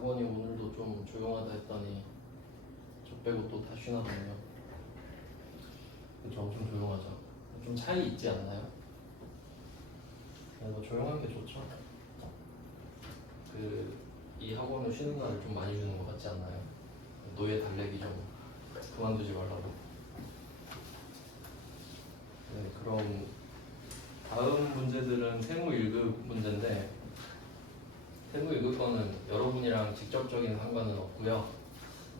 학원이 오늘도 좀 조용하다 했더니 저 빼고 또 다 쉬나 보네요. 그쵸, 엄청 조용하죠. 좀 차이 있지 않나요? 뭐 조용한 게 좋죠. 이 학원을 쉬는 날을 좀 많이 주는 것 같지 않나요? 노예 달래기 좀 그만두지 말라고. 네, 그럼 다음 문제들은 세무 1급 문제인데, 세무 1급 거는 여러분이랑 직접적인 상관은 없고요.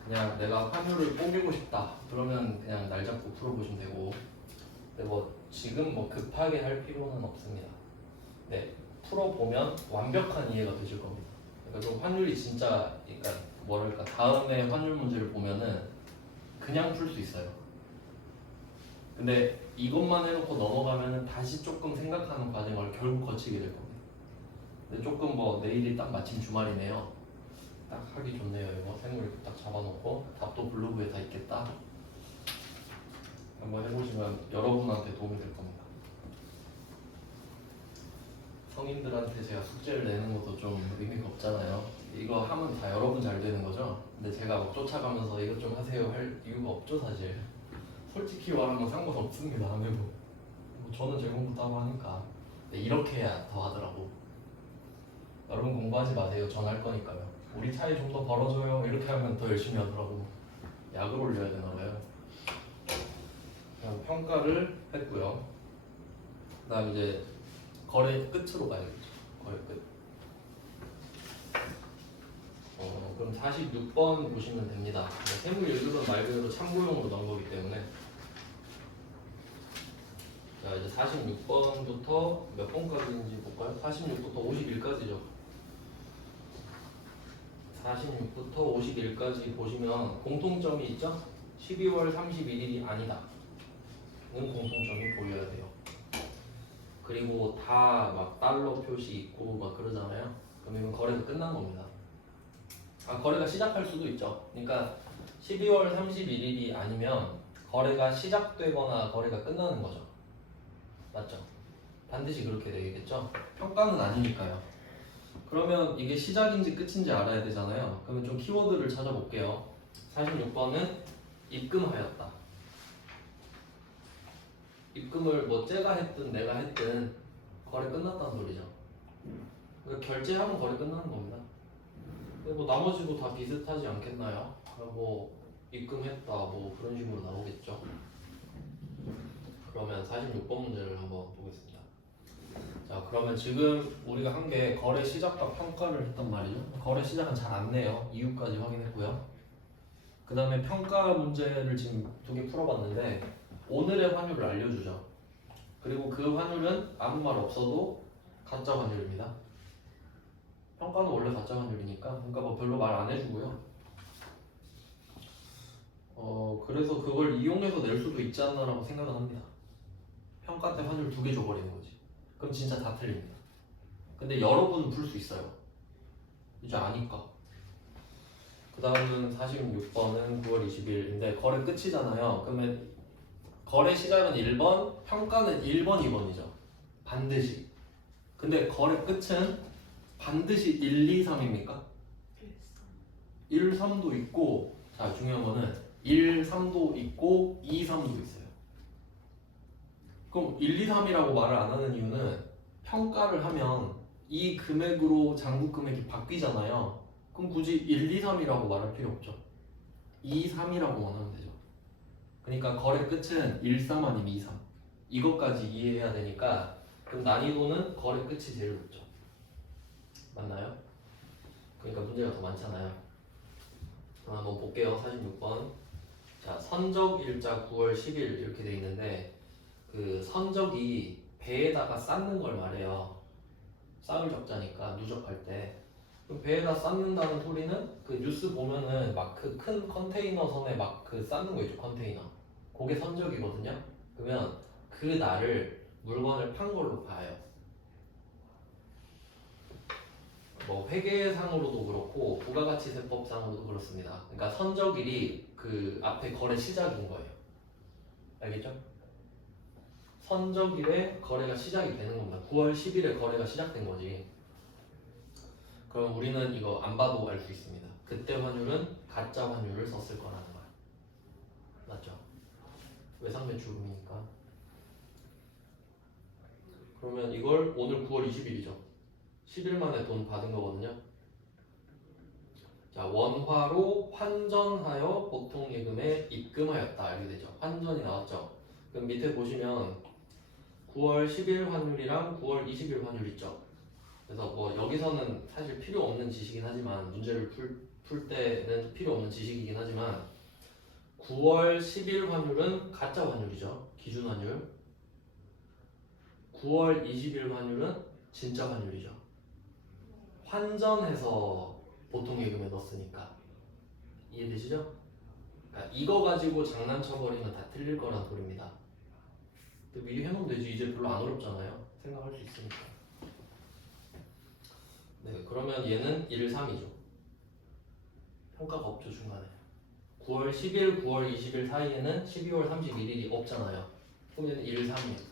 그냥 내가 환율을 뽑이고 싶다 그러면 그냥 날 잡고 풀어보시면 되고, 근데 뭐 지금 뭐 급하게 할 필요는 없습니다. 네, 풀어보면 완벽한 이해가 되실 겁니다. 그러니까 좀 환율이 진짜, 그러니까 뭐랄까, 다음에 환율 문제를 보면은 그냥 풀 수 있어요. 근데 이것만 해놓고 넘어가면은 다시 조금 생각하는 과정을 결국 거치게 될 겁니다. 근데 조금 뭐 내일이 딱 마침 주말이네요. 딱 하기 좋네요. 이거 생물 딱 잡아놓고 답도 블로그에 다 있겠다. 한번 해보시면 여러분한테 도움이 될 겁니다. 성인들한테 제가 숙제를 내는 것도 좀 의미가 없잖아요. 이거 하면 다 여러분 잘 되는 거죠. 근데 제가 막 쫓아가면서 이것 좀 하세요 할 이유가 없죠, 사실. 솔직히 말하면 상관없습니다. 안 해도 뭐 저는 제 공부도 하고 하니까. 근데 이렇게 해야 더 하더라고. 여러분 공부하지 마세요. 전 할 거니까요. 우리 차이 좀 더 벌어줘요. 이렇게 하면 더 열심히 하더라고. 약을 올려야 되나 봐요. 그냥 평가를 했고요. 그다음 이제 거래 끝으로 가야겠죠. 거래 끝. 그럼 46번 보시면 됩니다. 세무 1급은 말 그대로 참고용으로 넣은 거기 때문에. 자, 이제 46번부터 몇 번까지인지 볼까요? 46부터 51까지죠. 46부터 51까지 보시면 공통점이 있죠? 12월 31일이 아니다 는 공통점이 보여야 돼요. 그리고 다 막 달러 표시 있고 막 그러잖아요. 그럼 이건 거래가 끝난 겁니다. 거래가 시작할 수도 있죠. 그러니까 12월 31일이 아니면 거래가 시작되거나 거래가 끝나는 거죠. 맞죠? 반드시 그렇게 되겠죠? 평가는 아니니까요. 그러면 이게 시작인지 끝인지 알아야 되잖아요. 그러면 좀 키워드를 찾아볼게요. 46번은 입금하였다. 입금을 뭐 쟤가 했든 내가 했든 거래 끝났다는 소리죠. 그러니까 결제하면 거래 끝나는 겁니다. 근데 뭐 나머지도 다 비슷하지 않겠나요? 뭐 입금했다 뭐 그런 식으로 나오겠죠. 그러면 46번 문제를 한번 보겠습니다. 자, 그러면 지금 우리가 한 게 거래 시작과 평가를 했단 말이죠. 거래 시작은 잘 안 내요. 이유까지 확인했고요. 그 다음에 평가 문제를 지금 2개 풀어봤는데 오늘의 환율을 알려주죠. 그리고 그 환율은 아무 말 없어도 가짜 환율입니다. 평가는 원래 가짜 환율이니까, 그러니까 뭐 별로 말 안 해주고요. 그래서 그걸 이용해서 낼 수도 있지 않나라고 생각은 합니다. 평가 때 환율 2개 줘버리는 거지. 그럼 진짜 다 틀립니다. 근데 여러분 풀 수 있어요. 이제 아니까. 그 다음은 46번은 9월 20일인데 거래 끝이잖아요. 그러면 거래 시작은 1번, 평가는 1번, 2번이죠. 반드시. 근데 거래 끝은 반드시 1, 2, 3입니까? 1, 3도 있고, 자, 중요한 거는 1, 3도 있고 2, 3도 있어요. 그럼 1, 2, 3이라고 말을 안 하는 이유는 평가를 하면 이 금액으로 잔고 금액이 바뀌잖아요. 그럼 굳이 1, 2, 3이라고 말할 필요 없죠. 2, 3이라고만 하면 되죠. 그러니까 거래 끝은 1, 3 아니면 2, 3 이것까지 이해해야 되니까, 그럼 난이도는 거래 끝이 제일 높죠. 맞나요? 그러니까 문제가 더 많잖아요. 그럼 한번 볼게요. 46번. 자, 선적일자 9월 10일 이렇게 돼 있는데, 그 선적이 배에다가 쌓는 걸 말해요. 쌓을 적자니까 누적할 때. 그럼 배에다 쌓는다는 소리는 그 뉴스 보면은 막 그 큰 컨테이너 선에 막 그 쌓는 거 있죠, 컨테이너. 그게 선적이거든요. 그러면 그 날을 물건을 판 걸로 봐요. 뭐 회계상으로도 그렇고 부가가치세법상으로도 그렇습니다. 그러니까 선적일이 그 앞에 거래 시작인 거예요. 알겠죠? 선적일에 거래가 시작이 되는 겁니다. 9월 10일에 거래가 시작된 거지. 그럼 우리는 이거 안 봐도 알 수 있습니다. 그때 환율은 가짜 환율을 썼을 거라는 거야. 맞죠? 외상매출금이니까. 그러면 이걸 오늘 9월 20일이죠. 10일 만에 돈 받은 거거든요. 자, 원화로 환전하여 보통 예금에 입금하였다 이렇게 되죠. 환전이 나왔죠. 그럼 밑에 보시면 9월 10일 환율이랑 9월 20일 환율 있죠. 그래서 뭐 여기서는 사실 필요 없는 지식이긴 하지만 문제를 풀 때는 필요 없는 지식이긴 하지만 9월 10일 환율은 가짜 환율이죠. 기준 환율. 9월 20일 환율은 진짜 환율이죠. 환전해서 보통 예금에 넣었으니까. 이해되시죠? 그러니까 이거 가지고 장난쳐버리면 다 틀릴 거란 소리입니다. 미리 해놓으면 되지. 이제 별로 안 어렵잖아요. 생각할 수 있으니까. 네, 그러면 얘는 1, 3이죠. 평가가 없죠, 중간에. 9월 10일, 9월 20일 사이에는 12월 31일이 없잖아요. 그럼 얘는 1, 3이에요.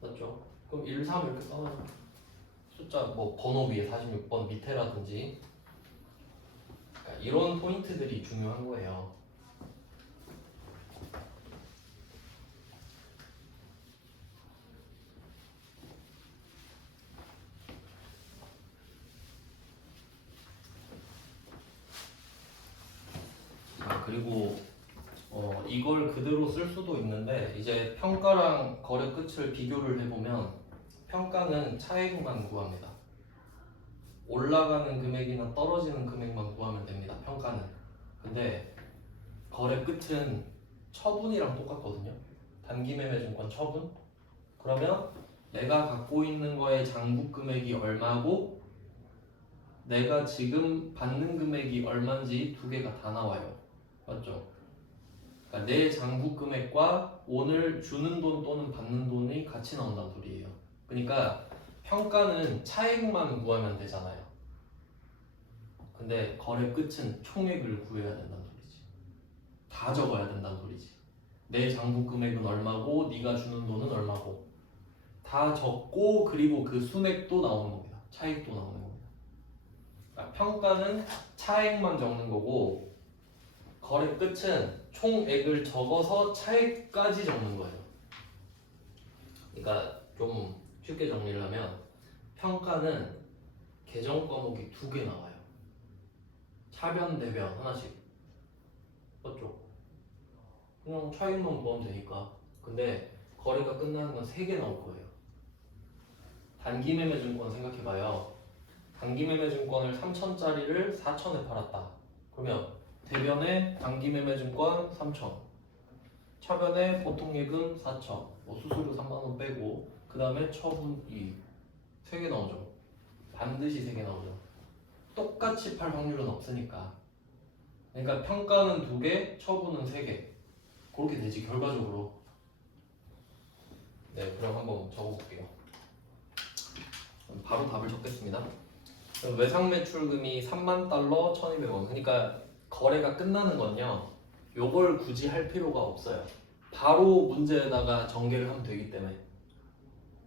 맞죠? 그럼 1, 3 이렇게 써놔요. 숫자 뭐 번호 위에 46번 밑에라든지. 그러니까 이런 포인트들이 중요한 거예요. 그리고 이걸 그대로 쓸 수도 있는데 이제 평가랑 거래 끝을 비교를 해보면 평가는 차액만 구합니다. 올라가는 금액이나 떨어지는 금액만 구하면 됩니다. 평가는. 근데 거래 끝은 처분이랑 똑같거든요. 단기매매증권 처분. 그러면 내가 갖고 있는 거의 장부 금액이 얼마고 내가 지금 받는 금액이 얼마인지 두 개가 다 나와요. 맞죠? 그러니까 내 장부 금액과 오늘 주는 돈 또는 받는 돈이 같이 나온다는 소리예요. 그러니까 평가는 차액만 구하면 되잖아요. 근데 거래 끝은 총액을 구해야 된다는 소리지. 다 적어야 된다는 소리지. 내 장부 금액은 얼마고 네가 주는 돈은 얼마고 다 적고 그리고 그 순액도 나오는 겁니다. 차액도 나오는 겁니다. 그러니까 평가는 차액만 적는 거고 거래 끝은 총액을 적어서 차액까지 적는 거예요. 그러니까 좀 쉽게 정리를 하면 평가는 계정 과목이 두 개 나와요. 차변, 대변 하나씩. 맞죠? 그냥 차익만 구하면 되니까. 근데 거래가 끝나는 건 세 개 나올 거예요. 단기매매증권 생각해봐요. 단기매매증권을 3천짜리를 4천에 팔았다. 그러면 대변에 단기매매증권 3천, 차변에 보통예금 4천, 뭐 수수료 3만원 빼고 그 다음에 처분 이익 3개 나오죠. 반드시 3개 나오죠. 똑같이 팔 확률은 없으니까. 그러니까 평가는 2개, 처분은 3개. 그렇게 되지 결과적으로. 네, 그럼 한번 적어볼게요. 바로 답을 적겠습니다. 외상매출금이 3만 달러 1,200원. 그러니까 거래가 끝나는 건요. 요걸 굳이 할 필요가 없어요. 바로 문제에다가 전개를 하면 되기 때문에.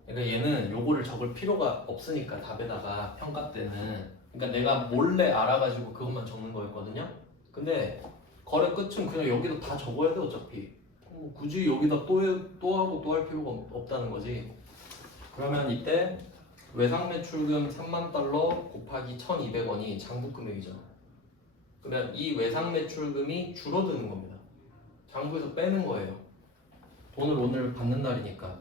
그러니까 얘는 요거를 적을 필요가 없으니까 답에다가 평가 때는. 그러니까 내가 몰래 알아가지고 그것만 적는 거였거든요. 근데 거래 끝은 그냥 여기다 다 적어야 돼 어차피. 굳이 여기다 또 하고 또 할 필요가 없다는 거지. 그러면 이때 외상매출금 3만 달러 곱하기 1,200원이 장부금액이죠. 그러면 이 외상매출금이 줄어드는 겁니다. 장부에서 빼는 거예요. 돈을 오늘 받는 날이니까.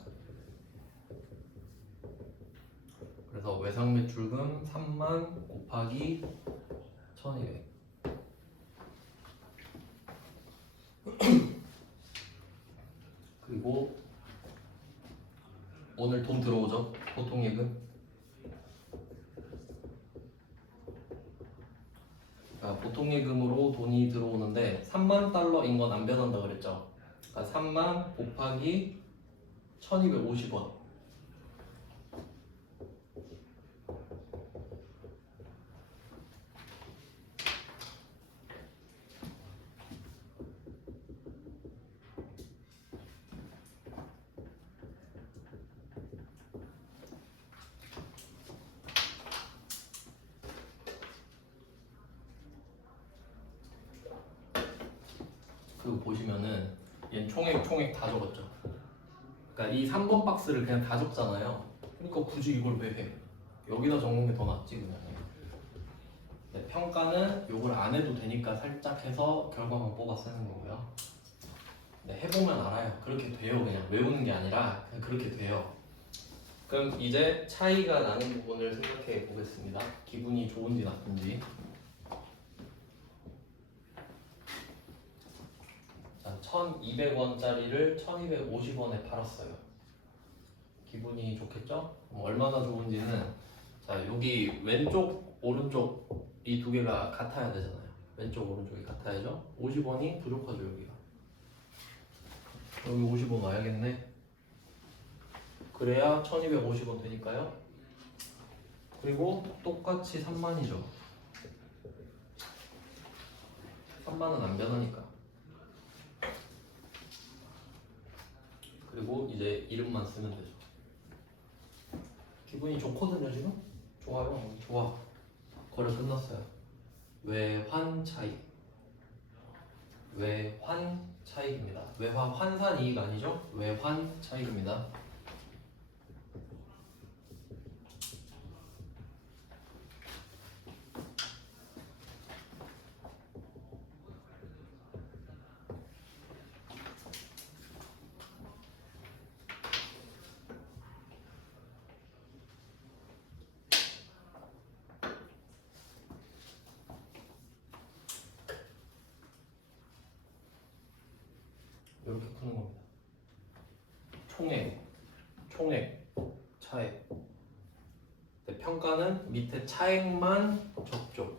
그래서 외상매출금 3만 곱하기 1,200. 그리고 오늘 돈 들어오죠? 보통예금. 보통예금으로 돈이 들어오는데 3만 달러인 건 안 변한다 그랬죠? 그러니까 3만 곱하기 1,250원. 그 보시면은 얘는 총액 다 적었죠. 그러니까 이 3번 박스를 그냥 다 적잖아요. 그러니까 굳이 이걸 왜 해? 여기다 적는 게 더 낫지 그냥. 네, 평가는 요걸 안 해도 되니까 살짝 해서 결과만 뽑아 쓰는 거고요. 네, 해보면 알아요. 그렇게 돼요. 그냥 외우는 게 아니라 그냥 그렇게 돼요. 그럼 이제 차이가 나는 부분을 생각해 보겠습니다. 기분이 좋은지 나쁜지. 자, 1,200원짜리를 1,250원에 팔았어요. 기분이 좋겠죠? 얼마나 좋은지는 자, 여기 왼쪽 오른쪽 이 두 개가 같아야 되잖아요. 왼쪽 오른쪽이 같아야죠. 50원이 부족하죠. 여기가 여기 50원 와야겠네. 그래야 1,250원 되니까요. 그리고 똑같이 3만이죠. 3만은 안 변하니까. 그리고 이제 이름만 쓰면 되죠. 기분이 좋거든요 지금? 좋아요. 좋아. 거래 끝났어요. 외환 차익. 외환 차익입니다. 외화 환산 이익 아니죠? 외환 차익입니다. 이렇게 푸는 겁니다. 총액, 차액. 네, 평가는 밑에 차액만 적죠.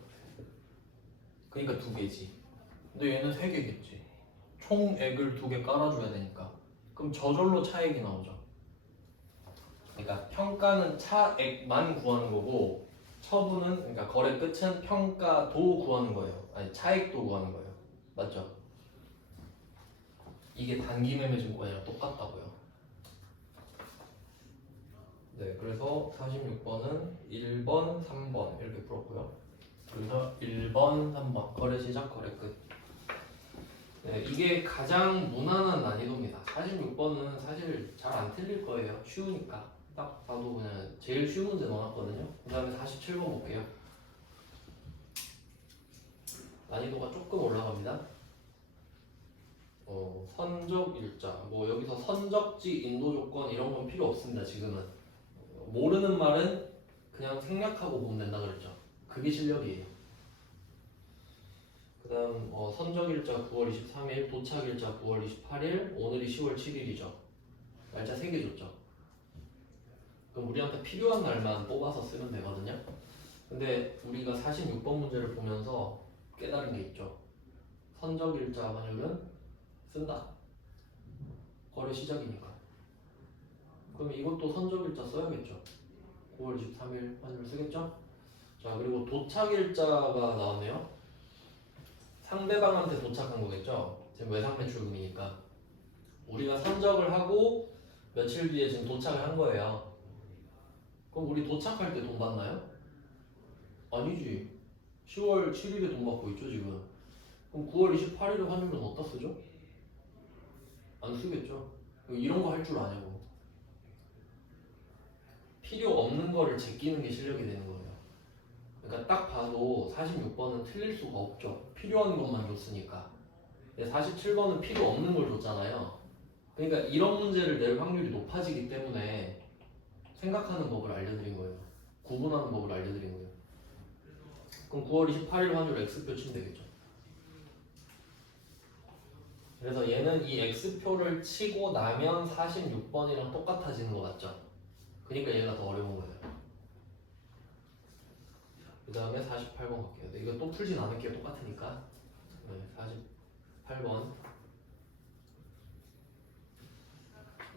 그러니까 두 개지. 근데 얘는 세 개겠지. 총액을 두 개 깔아줘야 되니까. 그럼 저절로 차액이 나오죠. 그러니까 평가는 차액만 구하는 거고 처분은 그러니까 거래 끝은 평가도 구하는 거예요. 아니 차액도 구하는 거예요. 맞죠? 이게 단기 매매 증권이랑 똑같다고요. 네, 그래서 46번은 1번, 3번 이렇게 풀었고요. 그래서 1번, 3번 거래 시작, 거래 끝. 네, 이게 가장 무난한 난이도입니다. 46번은 사실 잘 안 틀릴 거예요. 쉬우니까. 딱 봐도 그냥 제일 쉬운 문제 넣어놨거든요. 그 다음에 47번 볼게요. 난이도가 조금 올라갑니다. 선적 일자. 뭐 여기서 선적지 인도 조건 이런 건 필요 없습니다. 지금은. 모르는 말은 그냥 생략하고 보면 된다 그랬죠. 그게 실력이에요. 그 다음 선적일자 9월 23일, 도착일자 9월 28일, 오늘이 10월 7일이죠. 날짜 3개 줬죠. 그럼 우리한테 필요한 날만 뽑아서 쓰면 되거든요. 근데 우리가 46번 문제를 보면서 깨달은 게 있죠. 선적일자 환율은 쓴다. 거래 시작이니까. 그럼 이것도 선적일자 써야겠죠. 9월 23일 환율 쓰겠죠? 자, 그리고 도착일자가 나왔네요. 상대방한테 도착한 거겠죠? 지금 외상매출금이니까 우리가 선적을 하고 며칠 뒤에 지금 도착을 한 거예요. 그럼 우리 도착할 때 돈 받나요? 아니지. 10월 7일에 돈 받고 있죠 지금. 그럼 9월 28일에 환율은 어디다 쓰죠? 안 쓰겠죠. 이런 거 할 줄 아냐고. 필요 없는 거를 제끼는 게 실력이 되는 거예요. 그러니까 딱 봐도 46번은 틀릴 수가 없죠. 필요한 것만 줬으니까. 47번은 필요 없는 걸 줬잖아요. 그러니까 이런 문제를 낼 확률이 높아지기 때문에 생각하는 법을 알려드린 거예요. 구분하는 법을 알려드린 거예요. 그럼 9월 28일 환율 X표 치면 되겠죠. 그래서 얘는 이 X표를 치고 나면 46번이랑 똑같아지는 거 맞죠? 그러니까 얘가 더 어려운 거예요. 그 다음에 48번 갈게요. 이거 또 풀진 않을게요. 똑같으니까. 네, 48번.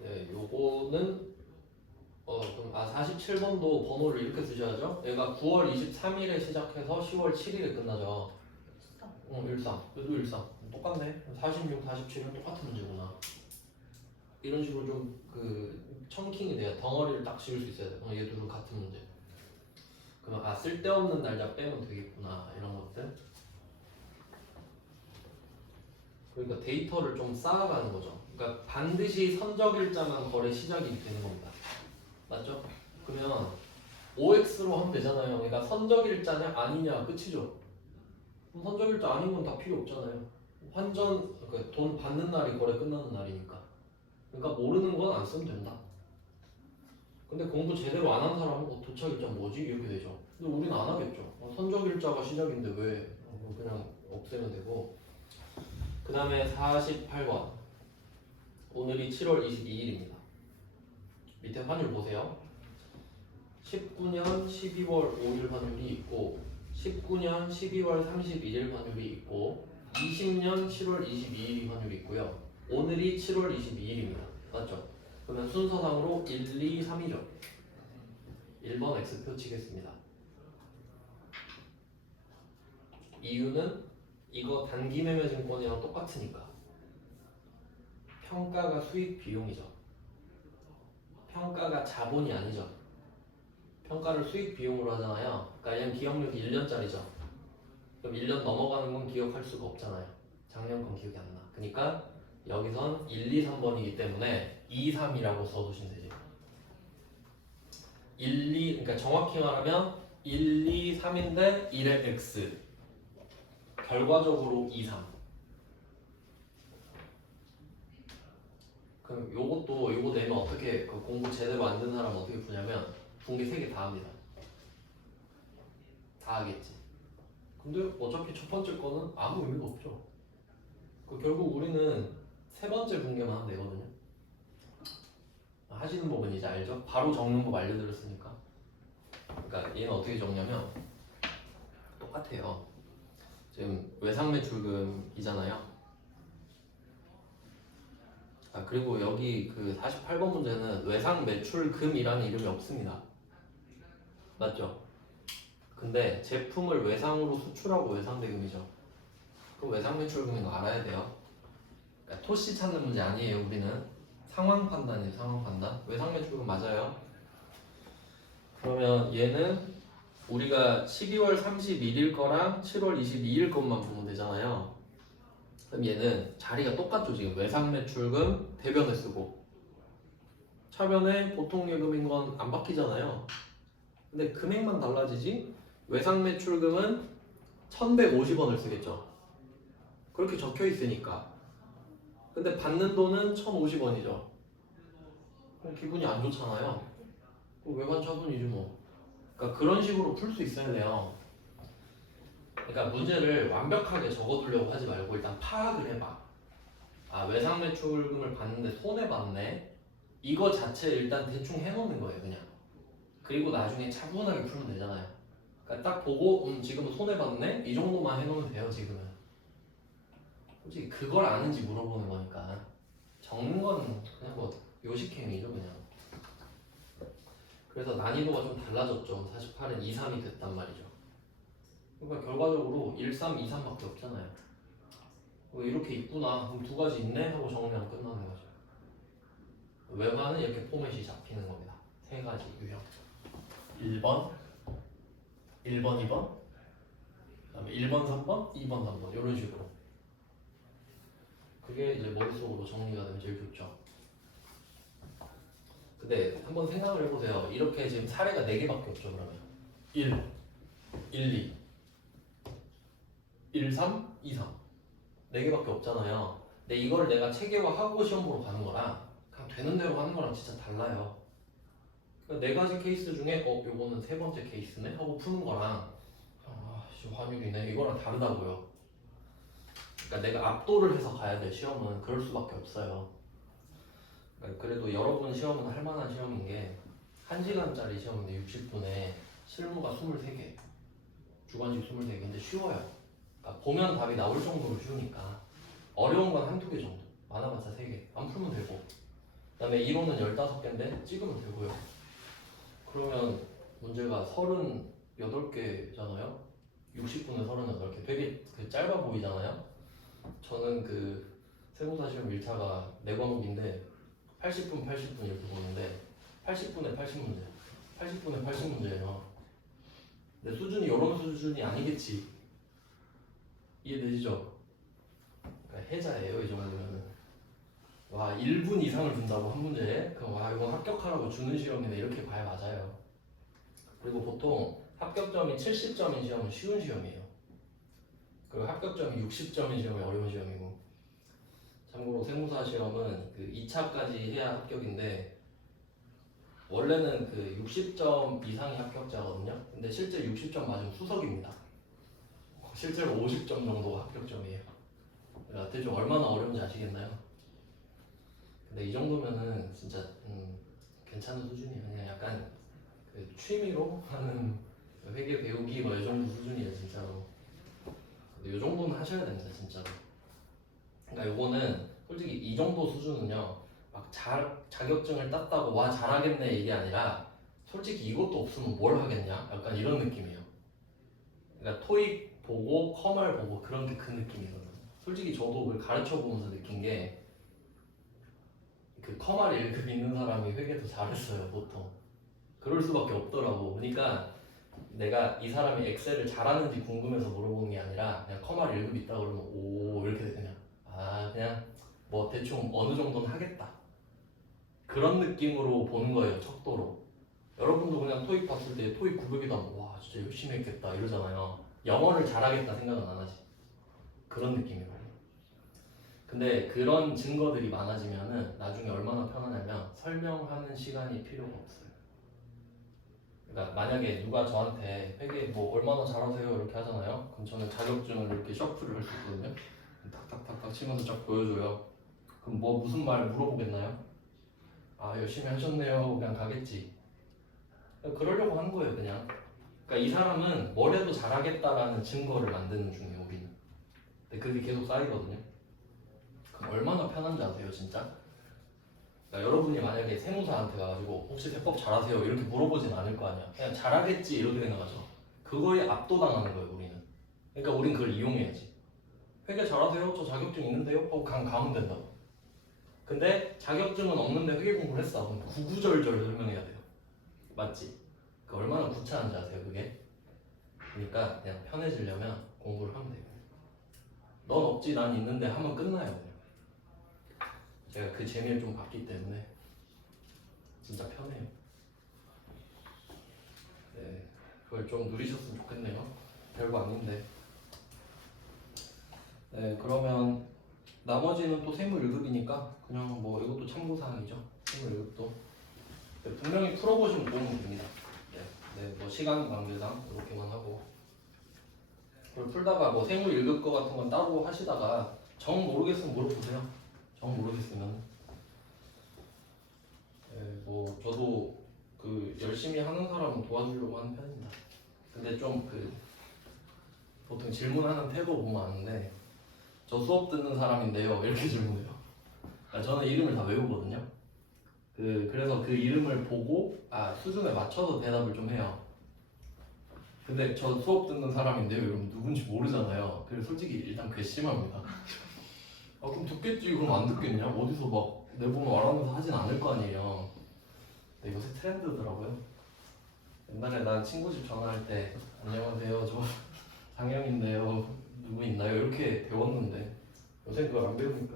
네, 요거는 그럼 47번도 번호를 이렇게 쓰셔야죠. 얘가 9월 23일에 시작해서 10월 7일에 끝나죠. 일상. 그래도 일상. 똑같네. 46, 47은 똑같은 문제구나. 이런 식으로 좀 청킹이 돼요. 덩어리를 딱 지을 수 있어야 돼요. 얘 둘은 같은 문제. 그러면 쓸데없는 날짜 빼면 되겠구나. 이런 것들. 그러니까 데이터를 좀 쌓아가는 거죠. 그러니까 반드시 선적일자만 거래 시작이 되는 겁니다. 맞죠? 그러면 OX로 하면 되잖아요. 그러니까 선적일자냐 아니냐 끝이죠. 그럼 선적일자 아닌 건 다 필요 없잖아요. 환전 그러니까 돈 받는 날이 거래 끝나는 날이니까. 그러니까 모르는 건 안 쓰면 된다. 근데 공부 제대로 안 한 사람은 도착일자 뭐지? 이렇게 되죠. 근데 우리는 안 하겠죠. 선적일자가 시작인데 왜 그냥 없애면 되고. 그 다음에 48번. 오늘이 7월 22일입니다. 밑에 환율 보세요. 19년 12월 5일 환율이 있고 19년 12월 31일 환율이 있고 20년 7월 22일이 환율이 있고요. 오늘이 7월 22일입니다. 맞죠? 그러면 순서상으로 1, 2, 3이죠. 1번 X표 치겠습니다. 이유는 이거 단기 매매 증권이랑 똑같으니까. 평가가 수익 비용이죠. 평가가 자본이 아니죠. 평가를 수익 비용으로 하잖아요. 그러니까 얘는 기억력이 1년짜리죠. 그럼 1년 넘어가는 건 기억할 수가 없잖아요. 작년 건 기억이 안 나. 그러니까 여기선 1, 2, 3번이기 때문에 2, 3이라고 써두시면 되죠. 1, 2, 그러니까 정확히 말하면 1, 2, 3인데 1의 X. 결과적으로 2, 3. 그럼 요거 내면 어떻게 그 공부 제대로 안 된 사람은 어떻게 푸냐면 분기 3개 다 합니다. 다 하겠지. 근데 어차피 첫 번째 거는 아무 의미가 없죠. 결국 우리는 세 번째 분계만 하면 되거든요. 하시는 법은 이제 알죠? 바로 적는 법 알려드렸으니까. 그러니까 얘는 어떻게 적냐면 똑같아요. 지금 외상 매출금이잖아요. 그리고 여기 그 48번 문제는 외상 매출금이라는 이름이 없습니다. 맞죠? 근데 제품을 외상으로 수출하고 외상대금이죠. 그 외상 매출금인 거 알아야 돼요. 그러니까 토시 찾는 문제 아니에요. 우리는 상황 판단이에요. 상황 판단. 외상 매출금 맞아요. 그러면 얘는 우리가 12월 31일 거랑 7월 22일 것만 보면 되잖아요. 그럼 얘는 자리가 똑같죠. 지금 외상 매출금 대변에 쓰고 차변에 보통 예금인 건 안 바뀌잖아요. 근데 금액만 달라지지 외상 매출금은 1150원을 쓰겠죠. 그렇게 적혀 있으니까. 근데 받는 돈은 1050원이죠. 그럼 기분이 안 좋잖아요. 외관 처분이지 뭐. 그러니까 그런 식으로 풀 수 있어야 돼요. 그러니까 문제를 완벽하게 적어두려고 하지 말고 일단 파악을 해봐. 외상 매출금을 받는데 손해봤네. 이거 자체를 일단 대충 해놓는 거예요, 그냥. 그리고 나중에 차분하게 풀면 되잖아요. 그러니까 딱 보고 지금은 손해봤네? 이 정도만 해놓으면 돼요, 지금은. 솔직히 그걸 아는지 물어보는 거니까. 적는 건 그냥 뭐 요식행위죠, 그냥. 그래서 난이도가 좀 달라졌죠. 48은 2, 3이 됐단 말이죠. 그러니까 결과적으로 1, 3, 2, 3밖에 없잖아요. 이렇게 있구나. 그럼 두 가지 있네? 하고 적으면 끝나는 거죠. 외관은 이렇게 포맷이 잡히는 겁니다. 세 가지 유형. 1번, 1번, 2번, 그 다음에 1번, 3번, 2번, 3번 이런 식으로. 그게 이제 머릿속으로 정리가 되면 제일 좋죠. 근데 한번 생각을 해보세요. 이렇게 지금 사례가 4개밖에 없죠. 그러면 1, 1, 2, 1, 3, 2, 3 4개밖에 없잖아요. 근데 이걸 내가 체계화하고 시험 보러 가는 거랑 그냥 되는 대로 하는 거랑 진짜 달라요. 그러니까 4가지 케이스 중에 요거는 세 번째 케이스네? 하고 푸는 거랑 환율이네 이거랑 다르다고요. 그러니까 내가 압도를 해서 가야 돼. 시험은 그럴 수밖에 없어요. 그러니까 그래도 여러분 시험은 할 만한 시험인 게 1시간짜리 시험인데 60분에 실무가 23개 주관식 23개인데 쉬워요. 그러니까 보면 답이 나올 정도로 쉬우니까 어려운 건 한두 개 정도 많아봤자 3개 안 풀면 되고 그 다음에 이론은 15개인데 찍으면 되고요. 그러면 문제가 38개잖아요 60분에 38개 되게 짧아 보이잖아요. 저는 그 세무사 시험 1차가 4과목인데 80분 이렇게 보는데 80분에 80문제 80분에 80문제예요. 근데 수준이 이런 수준이 아니겠지. 이해되시죠? 그러니까 해자예요 이 정도면은. 와 1분 이상을 준다고 한 문제에? 그럼 와 이건 합격하라고 주는 시험이네 이렇게 봐야 맞아요. 그리고 보통 합격점이 70점인 시험은 쉬운 시험이에요. 그리고 합격점이 60점인 시험이 어려운 시험이고. 참고로 세무사 시험은 그 2차까지 해야 합격인데 원래는 그 60점 이상이 합격자거든요. 근데 실제 60점 맞으면 수석입니다. 실제로 50점 정도가 합격점이에요. 그러니까 대충 얼마나 어려운지 아시겠나요? 근데 이 정도면은 진짜 괜찮은 수준이에요. 그냥 약간 그 취미로 하는 회계 배우기 뭐 이 정도 수준이에요 진짜로. 근데 이 정도는 하셔야 됩니다 진짜로. 그러니까 요거는 솔직히 이 정도 수준은요 막 자격증을 땄다고 와 잘하겠네 이게 아니라 솔직히 이것도 없으면 뭘 하겠냐 약간 이런 느낌이에요. 그러니까 토익 보고 커말 보고 그런 게 그 느낌이거든요. 솔직히 저도 그걸 가르쳐 보면서 느낀 게 그 커말 1급 있는 사람이 회계도 잘했어요 보통. 그럴 수밖에 없더라고. 그러니까 내가 이 사람이 엑셀을 잘하는지 궁금해서 물어보는 게 아니라 그냥 커말 1급 있다 그러면 오 이렇게 돼 그냥 그냥 뭐 대충 어느 정도는 하겠다 그런 느낌으로 보는 거예요 척도로. 여러분도 그냥 토익 봤을 때 토익 900이다 와 진짜 열심히 했겠다 이러잖아요. 영어를 잘하겠다 생각은 안 하지. 그런 느낌이에요. 근데 그런 증거들이 많아지면은 나중에 얼마나 편하냐면 설명하는 시간이 필요가 없어요. 그러니까 만약에 누가 저한테 회계 뭐 얼마나 잘하세요 이렇게 하잖아요. 그럼 저는 자격증을 이렇게 셔플을 할 수 있거든요. 탁탁탁탁 치면서 쫙 보여줘요. 그럼 뭐 무슨 말 물어보겠나요? 아 열심히 하셨네요 그냥 가겠지. 그러려고 한 거예요 그냥. 그러니까 이 사람은 뭘 해도 잘하겠다라는 증거를 만드는 중이에요 우리는. 근데 그게 계속 쌓이거든요. 그럼 얼마나 편한지 아세요 진짜? 그러니까 여러분이 만약에 세무사한테 가가지고 혹시 세법 잘하세요 이렇게 물어보진 않을 거 아니야. 그냥 잘하겠지 이렇게 생각하죠. 그거에 압도당하는 거예요 우리는. 그러니까 우린 그걸 이용해야지. 회계 잘하세요? 저 자격증 있는데요? 하고 가면 된다고. 근데 자격증은 없는데 회계 공부를 했어. 그럼 구구절절 설명해야 돼요. 맞지? 그 얼마나 구차한지 아세요 그게? 그러니까 그냥 편해지려면 공부를 하면 돼요. 넌 없지 난 있는데 하면 끝나요 그냥. 제가 그 재미를 좀 봤기 때문에 진짜 편해요. 네, 그걸 좀 누리셨으면 좋겠네요. 별거 아닌데. 네, 그러면 나머지는 또 세무 1급이니까 그냥 뭐 이것도 참고사항이죠. 세무 1급도 분명히 풀어보시면 도움이 됩니다. 네, 뭐 시간 관계상 이렇게만 하고 그걸 풀다가 뭐 세무 1급 거 같은 건 따로 하시다가 정 모르겠으면 물어보세요. 정 모르겠으면 뭐 저도 그 열심히 하는 사람은 도와주려고 하는 편입니다. 근데 좀 그 보통 질문하는 태도 보면 아는데 저 수업 듣는 사람인데요 이렇게 질문해요. 저는 이름을 다 외우거든요. 그래서 그 이름을 보고 수준에 맞춰서 대답을 좀 해요. 근데 저 수업 듣는 사람인데요 여러분 누군지 모르잖아요. 그래서 솔직히 일단 괘씸합니다. 그럼 듣겠지. 그럼 안 듣겠냐? 어디서 막 내보면 말하면서 하진 않을 거 아니에요. 근데 요새 트렌드더라고요. 옛날에 난 친구 집 전화할 때 안녕하세요 저 상영인데요 누구 있나요? 이렇게 배웠는데 요새 그걸 안 배우니까.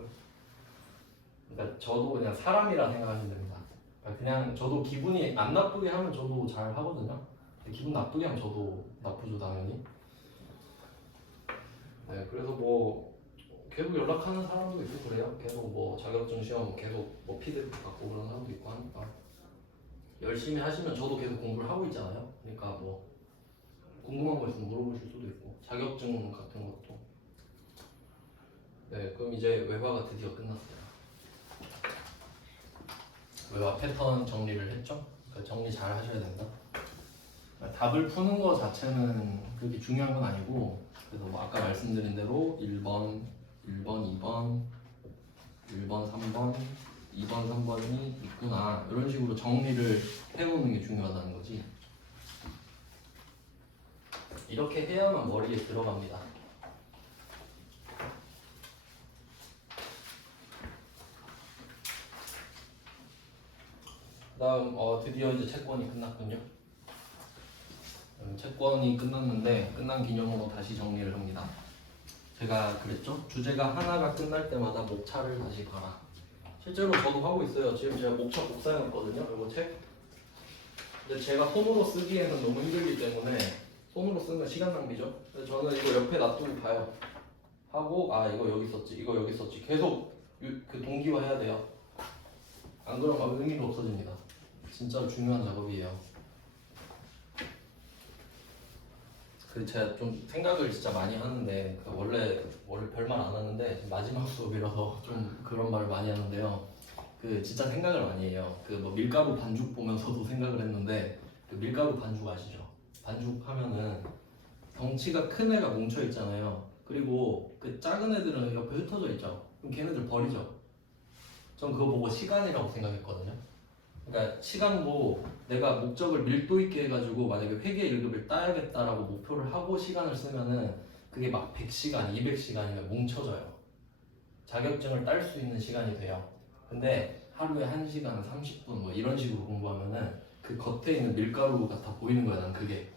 그러니까 저도 그냥 사람이라 생각하시면 됩니다. 그러니까 그냥 저도 기분이 안 나쁘게 하면 저도 잘 하거든요. 근데 기분 나쁘게 하면 저도 나쁘죠 당연히. 네, 그래서 뭐 계속 연락하는 사람도 있고 그래요. 계속 뭐 자격증 시험 계속 뭐 피드백 받고 그런 사람도 있고 하니까 열심히 하시면 저도 계속 공부를 하고 있잖아요. 그러니까 뭐 궁금한 거 있으면 물어보실 수도 있고 자격증 같은 것도. 네, 그럼 이제 외화가 드디어 끝났어요. 외화 패턴 정리를 했죠? 그러니까 정리 잘 하셔야 된다. 그러니까 답을 푸는 거 자체는 그렇게 중요한 건 아니고 그래서 뭐 아까 말씀드린 대로 1번, 2번, 1번, 3번, 2번, 3번이 있구나 이런 식으로 정리를 해놓는 게 중요하다는 거지. 이렇게 해야만 머리에 들어갑니다. 그 다음 드디어 이제 채권이 끝났군요. 채권이 끝났는데 끝난 기념으로 다시 정리를 합니다. 제가 그랬죠? 주제가 하나가 끝날 때마다 목차를 다시 봐라. 실제로 저도 하고 있어요. 지금 제가 목차 복사해놨거든요. 이거 책. 근데 제가 손으로 쓰기에는 너무 힘들기 때문에 손으로 쓰면 시간 낭비죠. 그래서 저는 이거 옆에 놔두고 봐요. 하고 아 이거 여기 있었지, 이거 여기 있었지. 계속 그 동기화 해야 돼요. 안 그러면 의미가 없어집니다. 진짜 중요한 작업이에요. 그 제가 좀 생각을 진짜 많이 하는데 원래 별말 안 하는데 마지막 수업이라서 좀 그런 말을 많이 하는데요. 그 진짜 생각을 많이 해요. 그 뭐 밀가루 반죽 보면서도 생각을 했는데 그 밀가루 반죽 아시죠? 반죽 하면은 덩치가 큰 애가 뭉쳐 있잖아요. 그리고 그 작은 애들은 옆에 흩어져 있죠. 그럼 걔네들 버리죠. 전 그거 보고 시간이라고 생각했거든요. 그러니까 시간도 내가 목적을 밀도 있게 해가지고 만약에 회계 1급을 따야겠다라고 목표를 하고 시간을 쓰면은 그게 막 100시간, 200시간이면 뭉쳐져요. 자격증을 딸 수 있는 시간이 돼요. 근데 하루에 1시간, 30분 뭐 이런 식으로 공부하면은 그 겉에 있는 밀가루 같아 보이는 거야, 난 그게.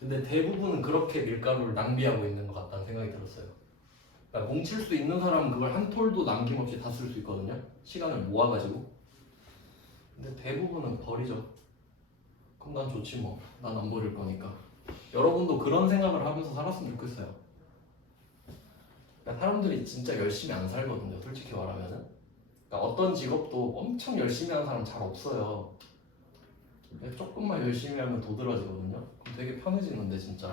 근데 대부분은 그렇게 밀가루를 낭비하고 있는 것 같다는 생각이 들었어요. 그러니까 뭉칠 수 있는 사람은 그걸 한 톨도 남김없이 다 쓸 수 있거든요. 시간을 모아가지고. 근데 대부분은 버리죠. 그럼 난 좋지 뭐. 난 안 버릴 거니까. 여러분도 그런 생각을 하면서 살았으면 좋겠어요. 그러니까 사람들이 진짜 열심히 안 살거든요. 솔직히 말하면은. 그러니까 어떤 직업도 엄청 열심히 하는 사람 잘 없어요. 조금만 열심히 하면 도드라지거든요. 그럼 되게 편해지는데 진짜.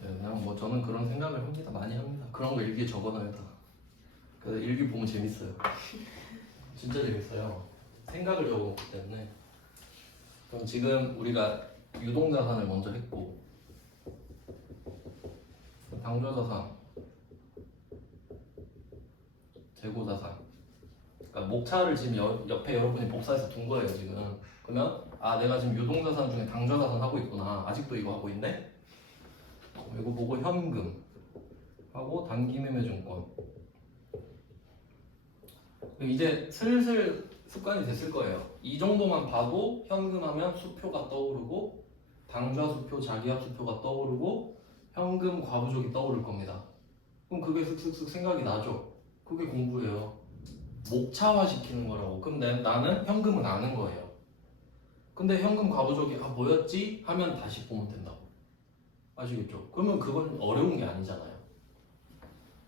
네, 그냥 뭐 저는 그런 생각을 합니다. 많이 합니다. 그런 거 일기에 적어놔야 다. 그래서 일기 보면 재밌어요. 진짜 재밌어요. 생각을 적어놓기 때문에. 그럼 지금 우리가 유동자산을 먼저 했고 당좌자산, 재고자산. 그러니까 목차를 지금 옆에 여러분이 복사해서 둔 거예요 지금. 그러면 아 내가 지금 유동자산 중에 당좌자산 하고 있구나. 아직도 이거 하고 있네. 이거 보고 현금 하고 단기매매증권. 이제 슬슬 습관이 됐을 거예요. 이 정도만 봐도 현금하면 수표가 떠오르고 당좌 수표, 자기합 수표가 떠오르고 현금 과부족이 떠오를 겁니다. 그럼 그게 슥슥슥 생각이 나죠. 그게 공부예요. 목차화 시키는 거라고. 그럼 나는 현금은 아는 거예요. 근데 현금 과부족이 아 뭐였지? 하면 다시 보면 된다고. 아시겠죠? 그러면 그건 어려운 게 아니잖아요.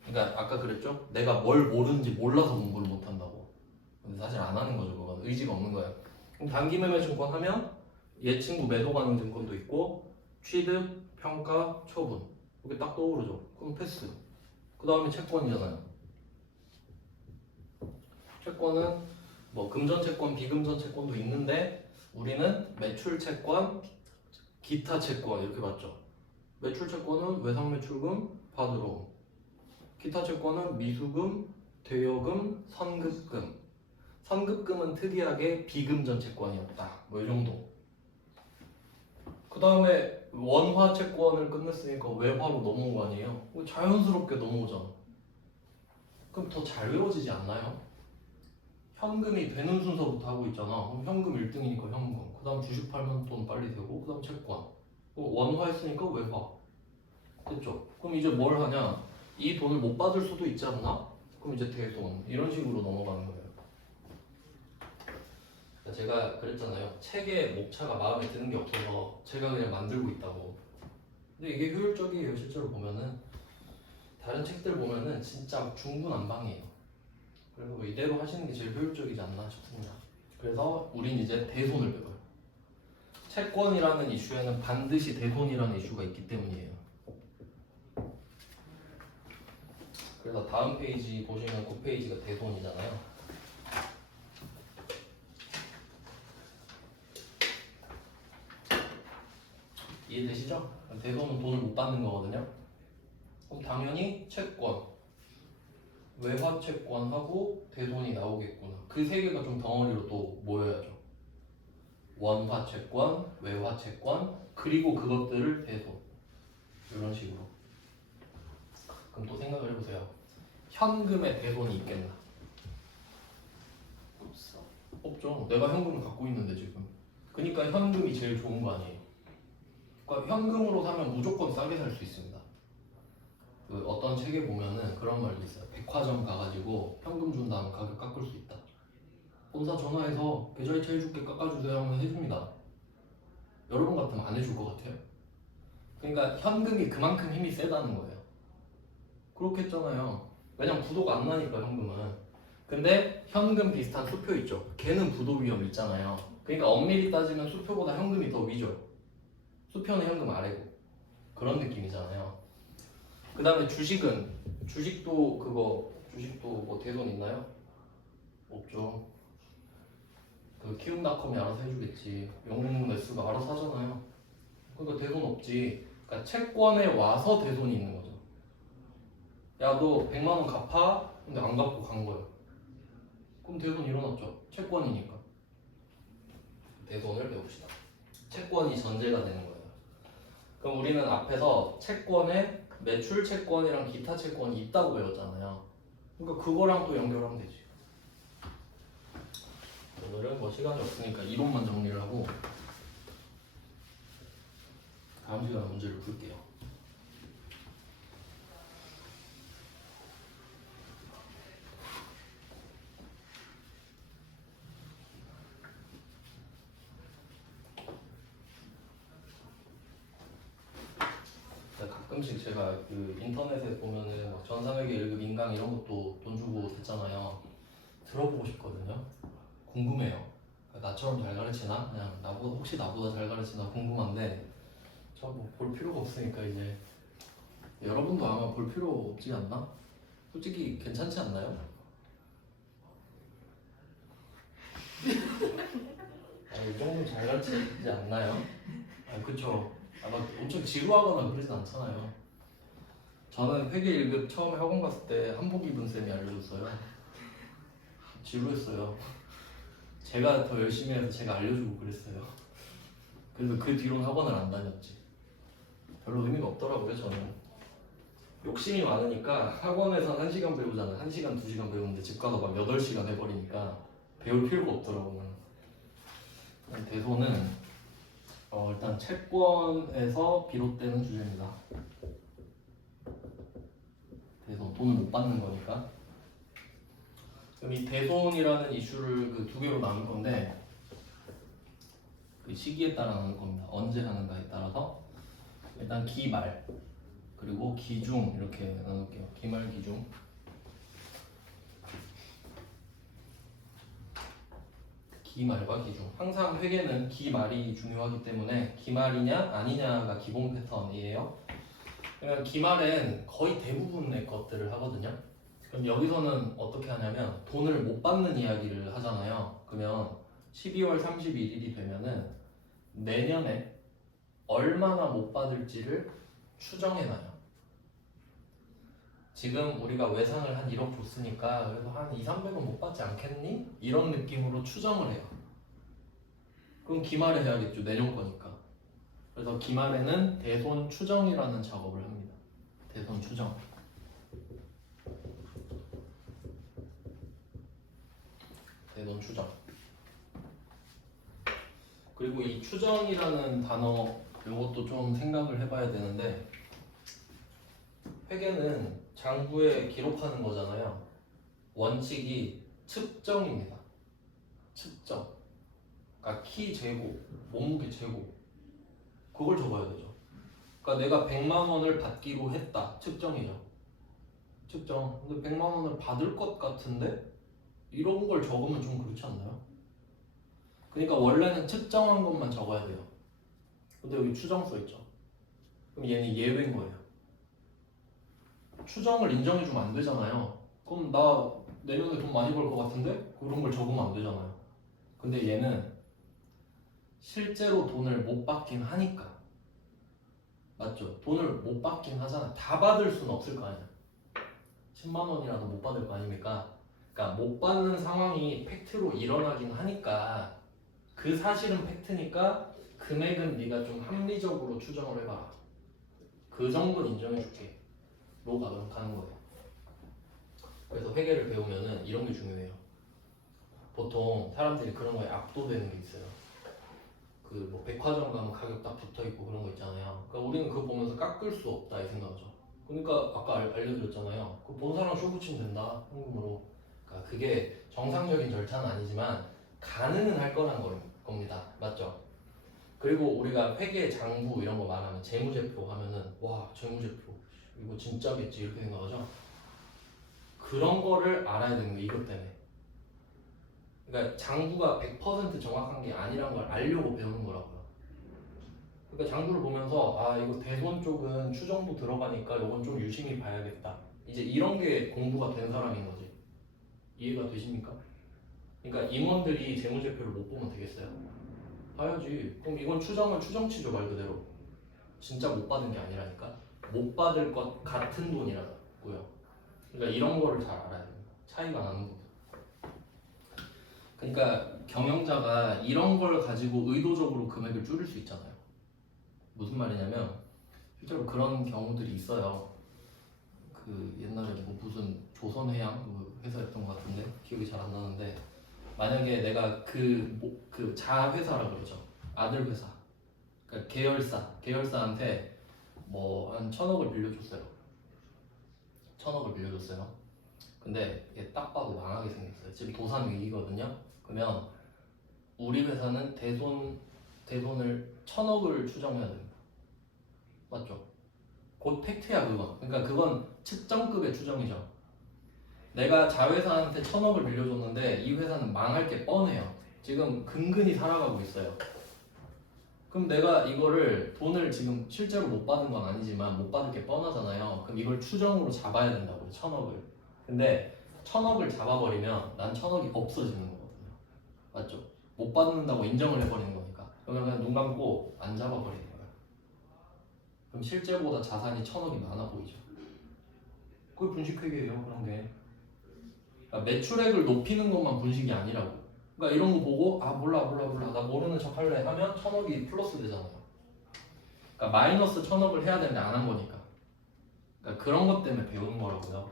그러니까 아까 그랬죠? 내가 뭘 모르는지 몰라서 공부를 못 한다고. 근데 사실 안 하는 거죠. 그건 의지가 없는 거예요. 그럼 단기매매 증권 하면 예친구 매도 가능 증권도 있고 취득, 평가, 처분 이게 딱 떠오르죠. 그럼 패스. 그 다음에 채권이잖아요. 채권은 뭐 금전 채권, 비금전 채권도 있는데 우리는 매출 채권, 기타 채권 이렇게 봤죠. 매출 채권은 외상매출금, 받으러. 기타 채권은 미수금, 대여금, 선급금. 선급금은 특이하게 비금전 채권이었다. 뭐 이 정도. 그 다음에 원화 채권을 끝냈으니까 외화로 넘어온 거 아니에요? 자연스럽게 넘어오잖아. 그럼 더 잘 외워지지 않나요? 현금이 되는 순서부터 하고 있잖아. 그럼 현금 1등이니까 현금. 그 다음 주식 팔면 돈 빨리 되고, 그 다음 채권. 원화 했으니까 외화. 됐죠? 그럼 이제 뭘 하냐? 이 돈을 못 받을 수도 있지 않나? 그럼 이제 대손. 이런 식으로 넘어가는 거예요. 제가 그랬잖아요. 책에 목차가 마음에 드는 게 없어서 제가 그냥 만들고 있다고. 근데 이게 효율적이에요. 실제로 보면은 다른 책들 보면은 진짜 중구난방이에요. 그래서 이대로 하시는 게 제일 효율적이지 않나 싶습니다. 그래서 우린 이제 대손을 배워요. 채권이라는 이슈에는 반드시 대손이라는 이슈가 있기 때문이에요. 그래서 다음 페이지 보시면 9페이지가 대손이잖아요. 이해되시죠? 대손은 돈을 못 받는 거거든요. 그럼 당연히 채권, 외화 채권하고 대손이 나오겠구나. 그 세 개가 좀 덩어리로 또 모여야죠. 원화 채권, 외화 채권, 그리고 그것들을 대손. 이런 식으로. 그럼 또 생각을 해보세요. 현금에 대손이 있겠나? 없어. 없죠. 내가 현금을 갖고 있는데 지금. 그러니까 현금이 제일 좋은 거 아니에요. 그러니까 현금으로 사면 무조건 싸게 살 수 있습니다. 그 어떤 책에 보면은 그런 말도 있어요. 백화점 가가지고 현금 준 다음 가격 깎을 수 있다. 본사 전화해서 계좌이체 해줄게 깎아주세요 하면 해줍니다. 여러분 같으면 안 해줄 것 같아요? 그러니까 현금이 그만큼 힘이 세다는 거예요. 그렇겠잖아요. 왜냐면 부도가 안 나니까 현금은. 근데 현금 비슷한 수표 있죠. 걔는 부도 위험 있잖아요. 그러니까 엄밀히 따지면 수표보다 현금이 더 위죠. 수표는 현금 아래고 그런 느낌이잖아요. 그 다음에 주식도 뭐 대손 있나요? 없죠. 그 키움닷컴이 알아서 해주겠지. 영웅 매수가 알아서 하잖아요. 그러니까 대손 없지. 그러니까 채권에 와서 대손이 있는 거죠. 야, 너 100만 원 갚아? 근데 안 갚고 간 거예요. 그럼 대손 일어났죠. 채권이니까. 대손을 배웁시다. 채권이 전제가 되는 거예요. 그럼 우리는 앞에서 채권에 매출 채권이랑 기타 채권이 있다고 배웠잖아요. 그러니까 그거랑 또 연결하면 되지. 오늘은 뭐 시간이 없으니까 이론만 정리를 하고 다음 시간에 문제를 풀게요. 가끔씩 제가 그 인터넷에 보면은 막 전산회계 1급 인강 이런 것도 돈 주고 듣잖아요. 들어보고 싶거든요. 궁금해요. 나처럼 잘 가르치나? 그냥 혹시 나보다 잘 가르치나 궁금한데 저 뭐 볼 필요가 없으니까 이제 여러분도 아마 볼 필요 없지 않나? 솔직히 괜찮지 않나요? 이 정도 잘 가르치지 않나요? 그쵸. 막 엄청 지루하거나 그러진 않잖아요. 저는 회계 1급 처음에 학원 갔을 때 한복 입은 쌤이 알려줬어요. 지루했어요. 제가 더 열심히 해서 제가 알려주고 그랬어요. 그래서 그 뒤로는 학원을 안 다녔지. 별로 의미가 없더라고요, 저는. 욕심이 많으니까 학원에서 1시간 배우잖아요. 1시간, 2시간 배우는데 집 가서 막 8시간 해버리니까 배울 필요가 없더라고요. 대손은 일단 채권에서 비롯되는 주제입니다. 대손, 돈을 못 받는 거니까. 그럼 이 대손이라는 이슈를 그 두 개로 나눌 건데 그 시기에 따라 나눌 겁니다. 언제 하는가에 따라서 일단 기말 그리고 기중 이렇게 나눌게요. 기말, 기중. 기말과 기중. 항상 회계는 기말이 중요하기 때문에 기말이냐 아니냐가 기본 패턴이에요. 그러면 기말엔 거의 대부분의 것들을 하거든요. 그럼 여기서는 어떻게 하냐면 돈을 못 받는 이야기를 하잖아요. 그러면 12월 31일이 되면은 내년에 얼마나 못 받을지를 추정해놔요. 지금 우리가 외상을 한 1억 줬으니까 그래도 한 2, 300은 못 받지 않겠니? 이런 느낌으로 추정을 해요. 그럼 기말에 해야겠죠. 내년 거니까. 그래서 기말에는 대손 추정이라는 작업을 합니다. 대손 추정. 대손 추정. 그리고 이 추정이라는 단어 이것도 좀 생각을 해봐야 되는데 회계는 장부에 기록하는 거잖아요. 원칙이 측정입니다. 측정. 그러니까 키 재고, 몸무게 재고 그걸 적어야 되죠. 그러니까 내가 100만 원을 받기로 했다. 측정이죠. 측정. 근데 100만 원을 받을 것 같은데 이런 걸 적으면 좀 그렇지 않나요? 그러니까 원래는 측정한 것만 적어야 돼요. 근데 여기 추정 써있죠. 그럼 얘는 예외인 거예요. 추정을 인정해주면 안 되잖아요. 그럼 나 내년에 돈 많이 벌 것 같은데? 그런 걸 적으면 안 되잖아요. 근데 얘는 실제로 돈을 못 받긴 하니까. 맞죠? 돈을 못 받긴 하잖아. 다 받을 수는 없을 거 아니야. 10만 원이라도 못 받을 거 아닙니까? 그러니까 못 받는 상황이 팩트로 일어나긴 하니까 그 사실은 팩트니까 금액은 네가 좀 합리적으로 추정을 해봐라. 그 정도는 인정해줄게. 로 가는 거예요. 그래서 회계를 배우면은 이런 게 중요해요. 보통 사람들이 그런 거에 압도되는 게 있어요. 그 뭐 백화점 가면 가격 딱 붙어 있고 그런 거 있잖아요. 우리는 그거 보면서 깎을 수 없다 이 생각하죠. 그러니까 아까 알려드렸잖아요. 그 본 사람 쇼 붙이면 된다 현금으로. 그러니까 그게 정상적인 절차는 아니지만 가능은 할 거란 겁니다. 맞죠? 그리고 우리가 회계 장부 이런 거 말하면 재무제표 하면은 와 재무제표 이거 진짜겠지 이렇게 생각하죠. 그런 거를 알아야 되는 거 이것 때문에. 그러니까 장부가 100% 정확한 게 아니란 걸 알려고 배우는 거라고요. 그러니까 장부를 보면서 아 이거 대손 쪽은 추정도 들어가니까 이건 좀 유심히 봐야겠다. 이제 이런 게 공부가 된 사람인 거지. 이해가 되십니까? 그러니까 임원들이 재무제표를 못 보면 되겠어요? 봐야지. 그럼 이건 추정치죠 말 그대로. 진짜 못 받은 게 아니라니까. 못 받을 것 같은 돈이라고요. 그러니까 이런 거를 잘 알아야 됩니다. 차이가 나는 부분. 그러니까 경영자가 이런 걸 가지고 의도적으로 금액을 줄일 수 있잖아요. 무슨 말이냐면 실제로 그런 경우들이 있어요. 그 옛날에 뭐 무슨 조선해양 그 회사였던 것 같은데 기억이 잘 안 나는데 만약에 내가 그 자회사라 그러죠. 아들 회사. 그러니까 계열사한테 뭐 한 1,000억을 빌려줬어요. 1,000억을 빌려줬어요. 근데 이게 딱 봐도 망하게 생겼어요. 지금 도산 위기거든요. 그러면 우리 회사는 대손을 1,000억을 추정해야 됩니다. 맞죠? 곧 팩트야 그건. 그러니까 그건 측정급의 추정이죠. 내가 자회사한테 1,000억을 빌려줬는데 이 회사는 망할 게 뻔해요. 지금 근근히 살아가고 있어요. 그럼 내가 이거를 돈을 지금 실제로 못 받은 건 아니지만 못 받을 게 뻔하잖아요. 그럼 이걸 추정으로 잡아야 된다고요. 1,000억을. 근데 1,000억을 잡아버리면 난 1,000억이 없어지는 거거든요. 맞죠? 못 받는다고 인정을 해버리는 거니까. 그러면 그냥 눈 감고 안 잡아버리는 거예요. 그럼 실제보다 자산이 1,000억이 많아 보이죠. 그게 분식회계예요. 그런 게. 그러니까 매출액을 높이는 것만 분식이 아니라고. 그러니까 이런 거 보고 아 몰라 나 모르는 척 할래 하면 1,000억이 플러스 되잖아요. 그러니까 마이너스 1,000억을 해야 되는데 안 한 거니까. 그러니까 그런 것 때문에 배우는 거라고요.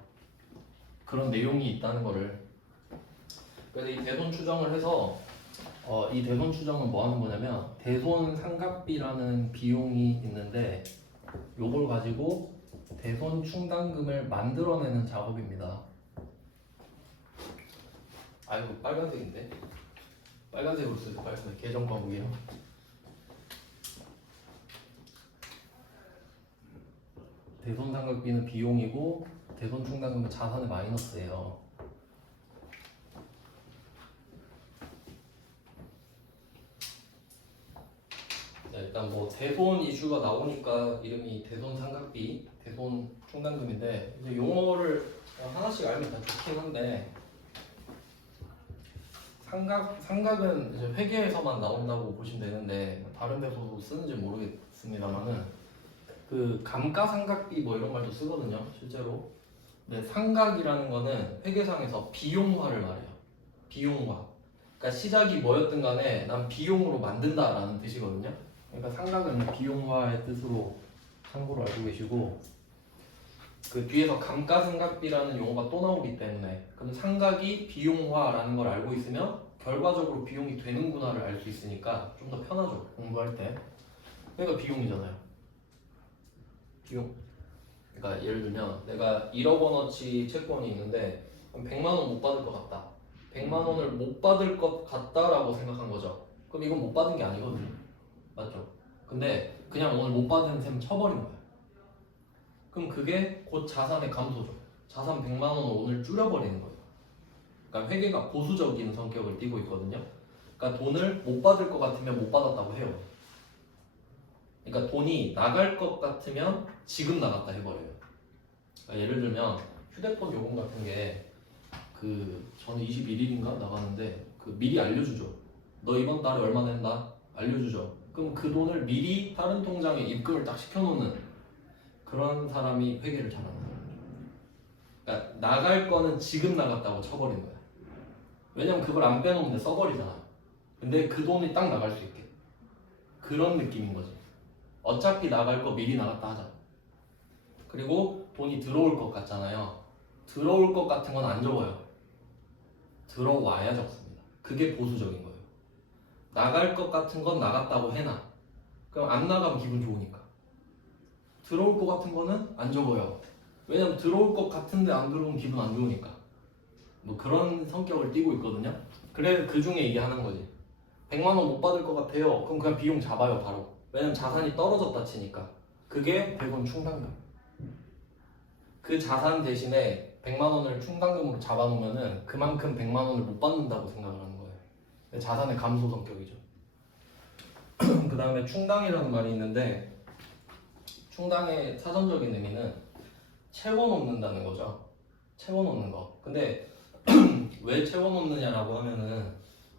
그런 내용이 있다는 거를. 그래서 이 대손 추정을 해서 이 대손 추정은 뭐 하는 거냐면 대손 상각비라는 비용이 있는데 요걸 가지고 대손 충당금을 만들어내는 작업입니다. 아이고 빨간색인데 빨간색으로 쓰세요. 빨간색 계정 과목이요. 대손 상각비는 비용이고 대손 충당금은 자산의 마이너스예요. 자, 일단 뭐 대손 이슈가 나오니까 이름이 대손 상각비, 대손 충당금인데 이제 용어를 하나씩 알면 다 좋긴 한데 상각은 이제 회계에서만 나온다고 보시면 되는데 다른 데서도 쓰는지 모르겠습니다만은 그 감가상각비 뭐 이런 말도 쓰거든요 실제로. 근데 상각이라는 거는 회계상에서 비용화를 말해요. 비용화. 그러니까 시작이 뭐였든 간에 난 비용으로 만든다라는 뜻이거든요. 그러니까 상각은 비용화의 뜻으로 참고로 알고 계시고 그 뒤에서 감가상각비라는 용어가 또 나오기 때문에 그럼 상각이 비용화라는 걸 알고 있으면 결과적으로 비용이 되는구나를 알 수 있으니까 좀 더 편하죠 공부할 때. 그러니까 비용이잖아요. 비용. 그러니까 예를 들면 내가 1억 원어치 채권이 있는데 100만 원 못 받을 것 같다. 100만 원을 못 받을 것 같다라고 생각한 거죠. 그럼 이건 못 받은 게 아니거든요. 맞죠? 근데 그냥 오늘 못 받은 셈 쳐버린 거야. 그럼 그게 곧 자산의 감소죠. 자산 100만 원을 오늘 줄여버리는 거예요. 그러니까 회계가 보수적인 성격을 띠고 있거든요. 그러니까 돈을 못 받을 것 같으면 못 받았다고 해요. 그러니까 돈이 나갈 것 같으면 지금 나갔다 해버려요. 그러니까 예를 들면 휴대폰 요금 같은 게 저는 21일인가 나가는데 미리 알려주죠. 너 이번 달에 얼마 낸다? 알려주죠. 그럼 그 돈을 미리 다른 통장에 입금을 딱 시켜놓는 그런 사람이 회계를 잘하는 거예요. 그러니까 나갈 거는 지금 나갔다고 쳐버린 거야. 왜냐면 그걸 안 빼놓으면 써버리잖아. 근데 그 돈이 딱 나갈 수 있게 그런 느낌인 거지. 어차피 나갈 거 미리 나갔다 하자. 그리고 돈이 들어올 것 같잖아요. 들어올 것 같은 건 안 적어요. 들어와야 적습니다. 그게 보수적인 거예요. 나갈 것 같은 건 나갔다고 해놔. 그럼 안 나가면 기분 좋으니까. 들어올 것 같은 거는 안 적어요. 왜냐면 들어올 것 같은데 안 들어오면 기분 안 좋으니까. 뭐 그런 성격을 띠고 있거든요. 그래 그 중에 이게 하는 거지. 100만 원 못 받을 것 같아요. 그럼 그냥 비용 잡아요 바로. 왜냐면 자산이 떨어졌다 치니까. 그게 100원 충당금. 그 자산 대신에 100만 원을 충당금으로 잡아놓으면은 그만큼 100만 원을 못 받는다고 생각을 하는 거예요. 자산의 감소 성격이죠. 그 다음에 충당이라는 말이 있는데 충당의 사전적인 의미는 채워놓는다는 거죠. 채워놓는 거. 근데 왜 채워놓느냐라고 하면은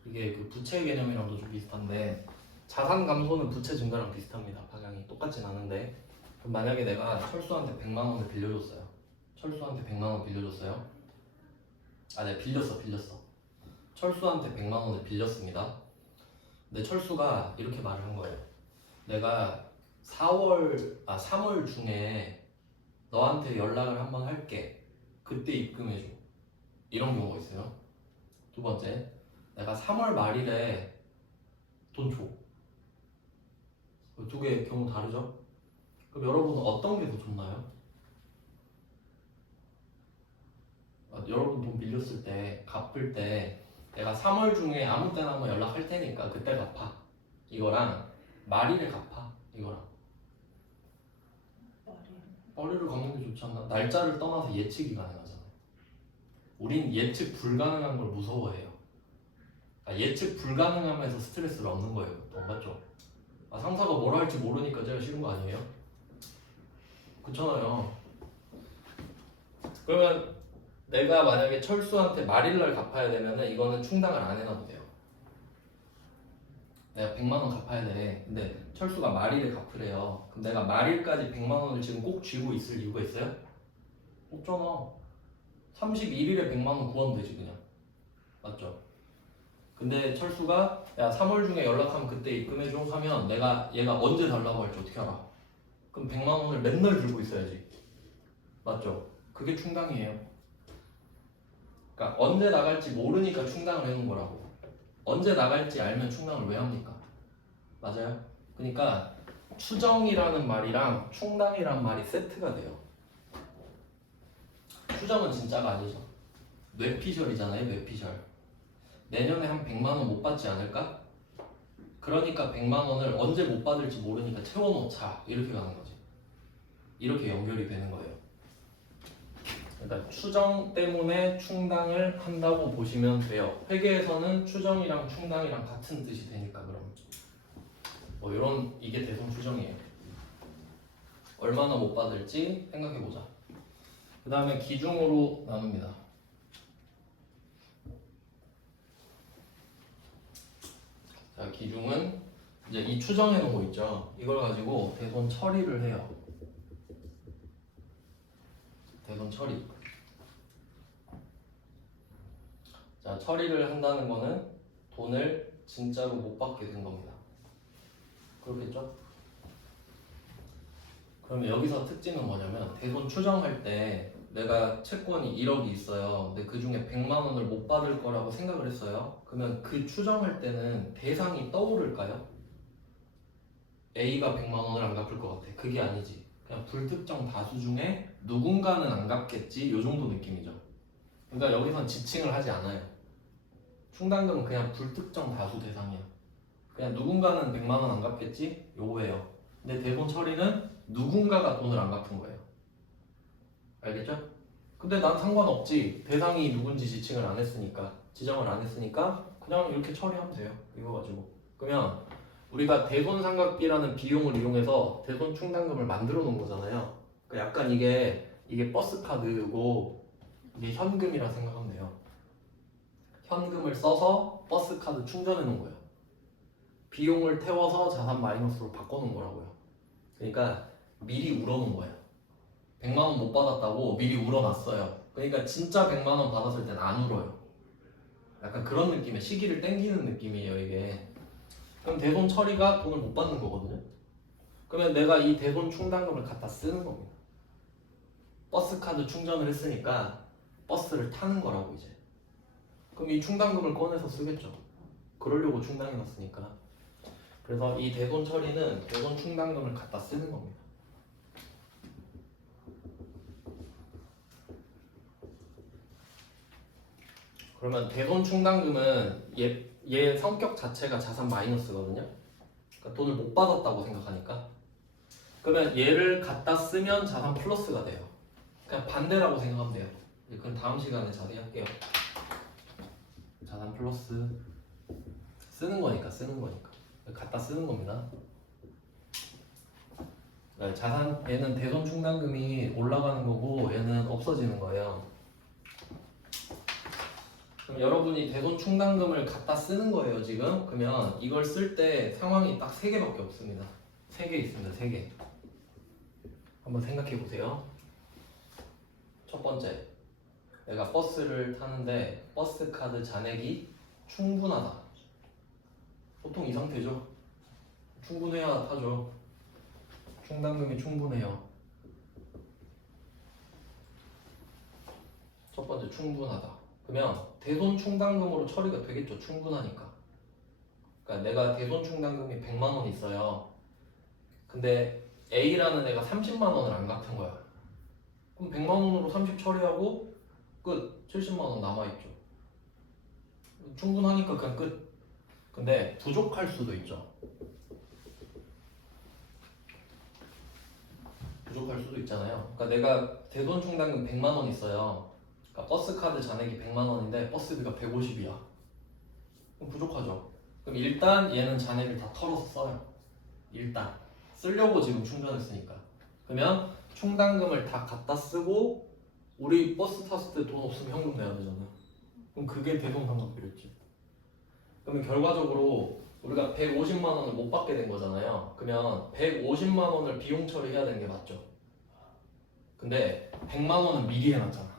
이게 그 부채 개념이랑도 좀 비슷한데 자산 감소는 부채 증가랑 비슷합니다. 방향이 똑같진 않은데 그럼 만약에 내가 철수한테 100만 원을 빌려줬어요. 철수한테 100만 원 빌려줬어요. 아, 내가 빌렸어. 철수한테 100만 원을 빌렸습니다. 근데 철수가 이렇게 말을 한 거예요. 내가 3월 중에 너한테 연락을 한번 할게. 그때 입금해줘. 이런 경우가 있어요. 두 번째, 내가 3월 말일에 돈 줘. 두 개 경우 다르죠? 그럼 여러분은 어떤 게 더 좋나요? 여러분 돈 빌렸을 때, 갚을 때 내가 3월 중에 아무 때나 한번 연락할 테니까 그때 갚아. 이거랑 말일에 갚아. 이거랑. 머리를 갚는 게 좋지 않나? 날짜를 떠나서 예측이 가능하잖아요. 우린 예측 불가능한 걸 무서워해요. 예측 불가능함에서 스트레스를 얻는 거예요. 맞죠? 상사가 뭘 할지 모르니까 제가 싫은 거 아니에요? 그렇잖아요. 그러면 내가 만약에 철수한테 말일날 갚아야 되면은 이거는 충당을 안 해놔도 돼요. 내가 100만 원 갚아야 돼. 근데 철수가 말일에 갚으래요. 그럼 내가 말일까지 100만 원을 지금 꼭 쥐고 있을 이유가 있어요? 없잖아. 31일에 100만 원 구하면 되지 그냥. 맞죠? 근데 철수가 야 3월 중에 연락하면 그때 입금해줘 하면 얘가 언제 달라고 할지 어떻게 알아? 그럼 100만 원을 맨날 들고 있어야지. 맞죠? 그게 충당이에요. 그러니까 언제 나갈지 모르니까 충당을 해놓은 거라고. 언제 나갈지 알면 충당을 왜 합니까? 맞아요? 그러니까 추정이라는 말이랑 충당이라는 말이 세트가 돼요. 추정은 진짜가 아니죠. 뇌피셜이잖아요. 뇌피셜. 내년에 한 100만 원 못 받지 않을까? 그러니까 100만 원을 언제 못 받을지 모르니까 채워놓자. 이렇게 가는 거지. 이렇게 연결이 되는 거예요. 그러니까 추정 때문에 충당을 한다고 보시면 돼요. 회계에서는 추정이랑 충당이랑 같은 뜻이 되니까 그럼 뭐 이런 이게 대손 추정이에요. 얼마나 못 받을지 생각해보자. 그 다음에 기중으로 나눕니다. 자, 기중은 이제 이 추정해 놓은 거 있죠. 이걸 가지고 대손 처리를 해요. 대손 처리. 자, 처리를 한다는 거는 돈을 진짜로 못 받게 된 겁니다. 그렇겠죠? 그러면 여기서 특징은 뭐냐면 대손 추정할 때 내가 채권이 1억이 있어요. 근데 그 중에 100만 원을 못 받을 거라고 생각을 했어요. 그러면 그 추정할 때는 대상이 떠오를까요? A가 100만 원을 안 갚을 것 같아. 그게 아니지. 그냥 불특정 다수 중에 누군가는 안 갚겠지. 요 정도 느낌이죠. 그러니까 여기선 지칭을 하지 않아요. 충당금은 그냥 불특정 다수 대상이야. 그냥 누군가는 100만 원 안 갚겠지? 요거예요. 근데 대손 처리는 누군가가 돈을 안 갚은 거예요. 알겠죠? 근데 난 상관없지. 대상이 누군지 지칭을 안 했으니까, 지정을 안 했으니까 그냥 이렇게 처리하면 돼요. 이거 가지고. 그러면 우리가 대손상각비라는 비용을 이용해서 대손 충당금을 만들어 놓은 거잖아요. 그러니까 약간 이게 버스 카드고 이게 현금이라 생각하면 돼요. 현금을 써서 버스 카드 충전해 놓은 거예요. 비용을 태워서 자산 마이너스로 바꿔 놓은 거라고요. 그러니까 미리 울어놓은 거예요. 100만 원 못 받았다고 미리 울어놨어요. 그러니까 진짜 100만 원 받았을 땐 안 울어요. 약간 그런 느낌의 시기를 땡기는 느낌이에요 이게. 그럼 대손 처리가 돈을 못 받는 거거든요. 그러면 내가 이 대손 충당금을 갖다 쓰는 겁니다. 버스 카드 충전을 했으니까 버스를 타는 거라고 이제. 그럼 이 충당금을 꺼내서 쓰겠죠. 그러려고 충당해놨으니까. 그래서 이 대손 처리는 대손 충당금을 갖다 쓰는 겁니다. 그러면 대손 충당금은 얘 성격 자체가 자산 마이너스거든요. 그러니까 돈을 못 받았다고 생각하니까. 그러면 얘를 갖다 쓰면 자산 플러스가 돼요. 그냥 반대라고 생각하면 돼요. 그건 다음 시간에 자세히 할게요. 자산 플러스 쓰는 거니까 갖다 쓰는 겁니다. 자산 얘는 대손 충당금이 올라가는 거고 얘는 없어지는 거예요. 그럼 여러분이 대손 충당금을 갖다 쓰는 거예요 지금. 그러면 이걸 쓸 때 상황이 딱 3개밖에 없습니다. 3개 있습니다. 3개. 한번 생각해 보세요. 첫 번째, 내가 버스를 타는데 버스 카드 잔액이 충분하다. 보통 이 상태죠. 충분해야 타죠. 충당금이 충분해요. 첫 번째, 충분하다. 그러면 대손 충당금으로 처리가 되겠죠. 충분하니까. 그러니까 내가 대손 충당금이 100만 원 있어요. 근데 A라는 애가 30만 원을 안 갚은 거야. 그럼 100만 원으로 30 처리하고 끝. 70만 원 남아있죠. 충분하니까 그냥 끝. 근데 부족할 수도 있죠. 부족할 수도 있잖아요. 그러니까 내가 대손 충당금 100만 원 있어요. 그러니까 버스 카드 잔액이 100만 원인데 버스비가 150이야. 그럼 부족하죠. 그럼 일단 얘는 잔액을 다 털어서 써요. 일단 쓰려고 지금 충전했으니까. 그러면 충당금을 다 갖다 쓰고 우리 버스 탔을 때 돈 없으면 현금 내야 되잖아. 그럼 그게 대손상각비였지. 그러면 결과적으로 우리가 150만 원을 못 받게 된 거잖아요. 그러면 150만 원을 비용 처리해야 되는 게 맞죠. 근데 100만 원은 미리 해놨잖아.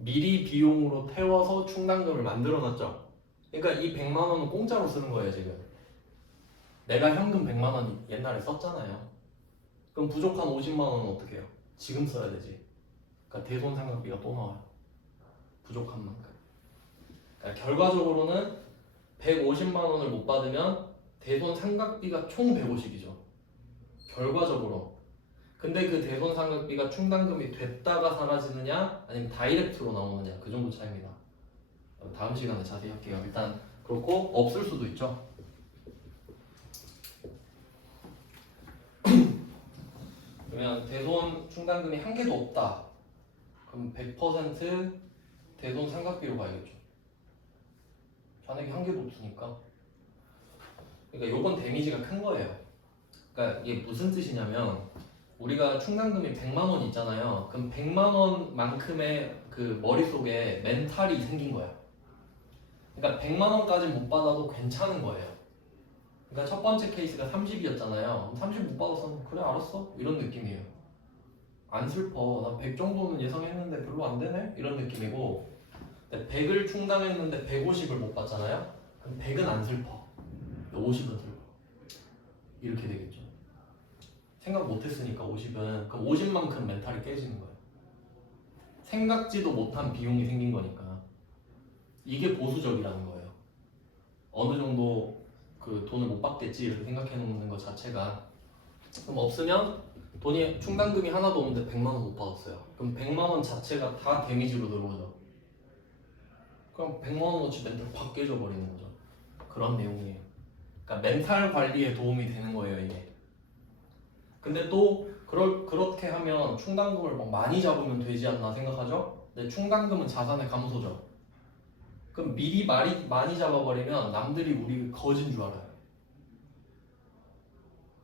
미리 비용으로 태워서 충당금을 만들어놨죠. 그러니까 이 100만 원은 공짜로 쓰는 거예요 지금. 내가 현금 100만 원 옛날에 썼잖아요. 그럼 부족한 50만 원은 어떻게 해요? 지금 써야 되지. 그러니까 대손상각비가 또 나와요. 부족한 만큼. 그러니까 결과적으로는 150만 원을 못 받으면 대손상각비가 총 150이죠. 결과적으로. 근데 그 대손상각비가 충당금이 됐다가 사라지느냐 아니면 다이렉트로 나오느냐 그 정도 차이입니다. 다음 시간에 자세히 할게요. 일단 그렇고 없을 수도 있죠. 그러면 대손 충당금이 한 개도 없다. 그럼 100% 대손 삼각비로 가야겠죠. 잔액이 한 개도 없으니까. 그러니까 요건 데미지가 큰 거예요. 그러니까 이게 무슨 뜻이냐면 우리가 충당금이 100만 원 있잖아요. 그럼 100만 원만큼의 그 머릿속에 멘탈이 생긴 거야. 그러니까 100만 원까지 못 받아도 괜찮은 거예요. 그러니까 첫 번째 케이스가 30이었잖아요. 30 못 받았으면 그래 알았어 이런 느낌이에요. 안 슬퍼. 나 100 정도는 예상했는데 별로 안 되네 이런 느낌이고 100을 충당했는데 150을 못 받잖아요. 그럼 100은 안 슬퍼. 50은 슬퍼. 이렇게 되겠죠. 생각 못했으니까 50은 그럼 50만큼 멘탈이 깨지는 거예요. 생각지도 못한 비용이 생긴 거니까 이게 보수적이라는 거예요. 어느 정도 그 돈을 못 받겠지 이렇게 생각해 놓는 것 자체가. 그럼 없으면 돈이 충당금이 하나도 없는데 100만 원 못 받았어요. 그럼 100만 원 자체가 다 데미지로 들어오죠. 그럼 100만 원어치 멘탈 확 깨져 버리는 거죠. 그런 내용이에요. 그러니까 멘탈 관리에 도움이 되는 거예요 이게. 근데 또 그렇게 하면 충당금을 막 많이 잡으면 되지 않나 생각하죠? 근데 충당금은 자산의 감소죠. 그럼 미리 많이 잡아버리면 남들이 우리 거진 줄 알아요.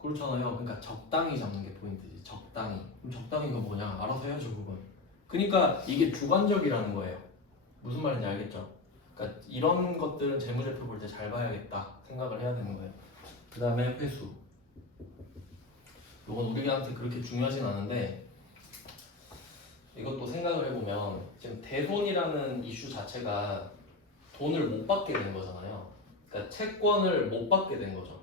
그렇잖아요. 그러니까 적당히 잡는 게 포인트지. 적당히. 그럼 적당히가 뭐냐? 알아서 해야죠 그건. 그러니까 이게 주관적이라는 거예요. 무슨 말인지 알겠죠? 그러니까 이런 것들은 재무제표 볼 때 잘 봐야겠다 생각을 해야 되는 거예요. 그 다음에 회수. 이건 우리한테 그렇게 중요하진 않은데 이것도 생각을 해보면 지금 대손이라는 이슈 자체가 돈을 못 받게 된 거잖아요. 그러니까 채권을 못 받게 된 거죠.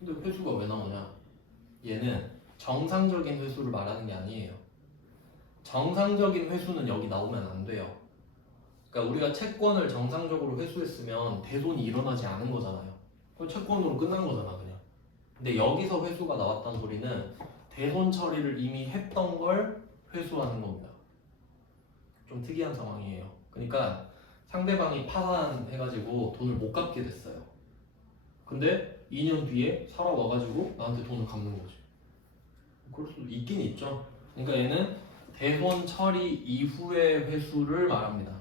근데 회수가 왜 나오냐? 얘는 정상적인 회수를 말하는 게 아니에요. 정상적인 회수는 여기 나오면 안 돼요. 그러니까 우리가 채권을 정상적으로 회수했으면 대손이 일어나지 않은 거잖아요. 그럼 채권으로 끝난 거잖아 그냥. 근데 여기서 회수가 나왔다는 소리는 대손 처리를 이미 했던 걸 회수하는 겁니다. 좀 특이한 상황이에요. 그러니까 상대방이 파산해가지고 돈을 못 갚게 됐어요. 근데 2년 뒤에 살아와가지고 나한테 돈을 갚는 거지. 그럴 수 있긴 있죠. 그러니까 얘는 대손 처리 이후의 회수를 말합니다.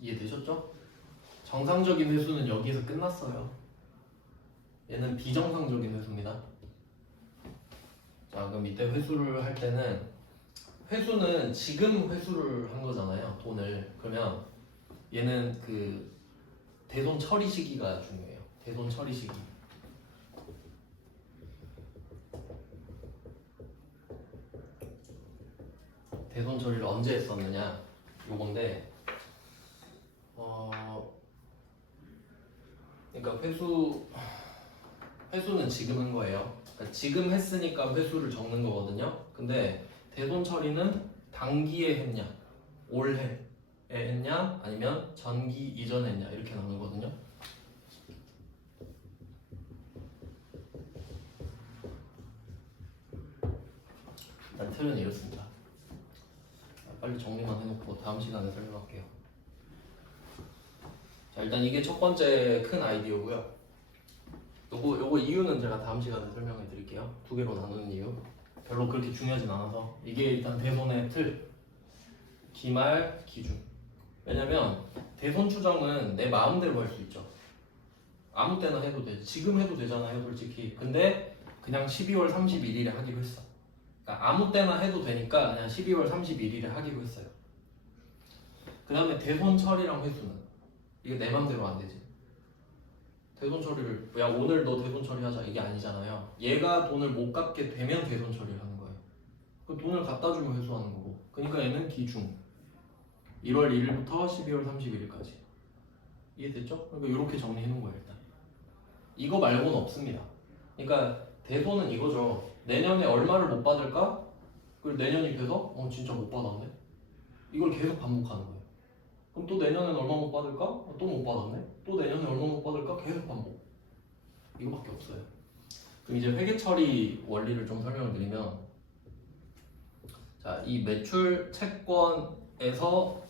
이해되셨죠? 정상적인 회수는 여기에서 끝났어요. 얘는 비정상적인 회수입니다. 자, 그럼 이때 회수를 할 때는 회수는 지금 회수를 한 거잖아요. 돈을. 그러면 얘는 그 대손 처리 시기가 중요해요. 대손 처리 시기. 대손 처리를 언제 했었느냐? 요건데 그러니까 회수는 지금 한 거예요. 그러니까 지금 했으니까 회수를 적는 거거든요. 근데 대손 처리는 단기에 했냐, 올해에 했냐, 아니면 전기 이전에 했냐 이렇게 나누거든요. 일단 틀은 이렇습니다. 빨리 정리만 해놓고 다음 시간에 설명할게요. 자, 일단 이게 첫 번째 큰 아이디어고요. 요거 이유는 제가 다음 시간에 설명해 드릴게요. 두 개로 나누는 이유. 별로 그렇게 중요하진 않아서. 이게 일단 대손의 틀. 기말, 기준. 왜냐면 대손 추정은 내 마음대로 할 수 있죠. 아무 때나 해도 돼. 지금 해도 되잖아요, 솔직히. 근데 그냥 12월 31일에 하기로 했어. 그러니까 아무 때나 해도 되니까 그냥 12월 31일에 하기로 했어요. 그 다음에 대손 처리랑 회수는 이게 내 맘대로 안 되지. 대손 처리를 야 오늘 너 대손 처리하자 이게 아니잖아요. 얘가 돈을 못 갚게 되면 대손 처리를 하는 거예요. 그 돈을 갖다 주면 회수하는 거고. 그러니까 얘는 기중. 1월 1일부터 12월 31일까지. 이해됐죠? 그러니까 이렇게 정리해 놓은 거예요 일단. 이거 말고는 없습니다. 그러니까 대손은 이거죠. 내년에 얼마를 못 받을까? 그리고 내년이 돼서 진짜 못 받았네. 이걸 계속 반복하는 거예요. 그럼 또 내년엔 얼마 못 받을까? 또 못 받았네. 또 내년에 얼마 못 받을까? 계속 반복. 이거밖에 없어요. 그럼 이제 회계 처리 원리를 좀 설명을 드리면, 자, 이 매출 채권에서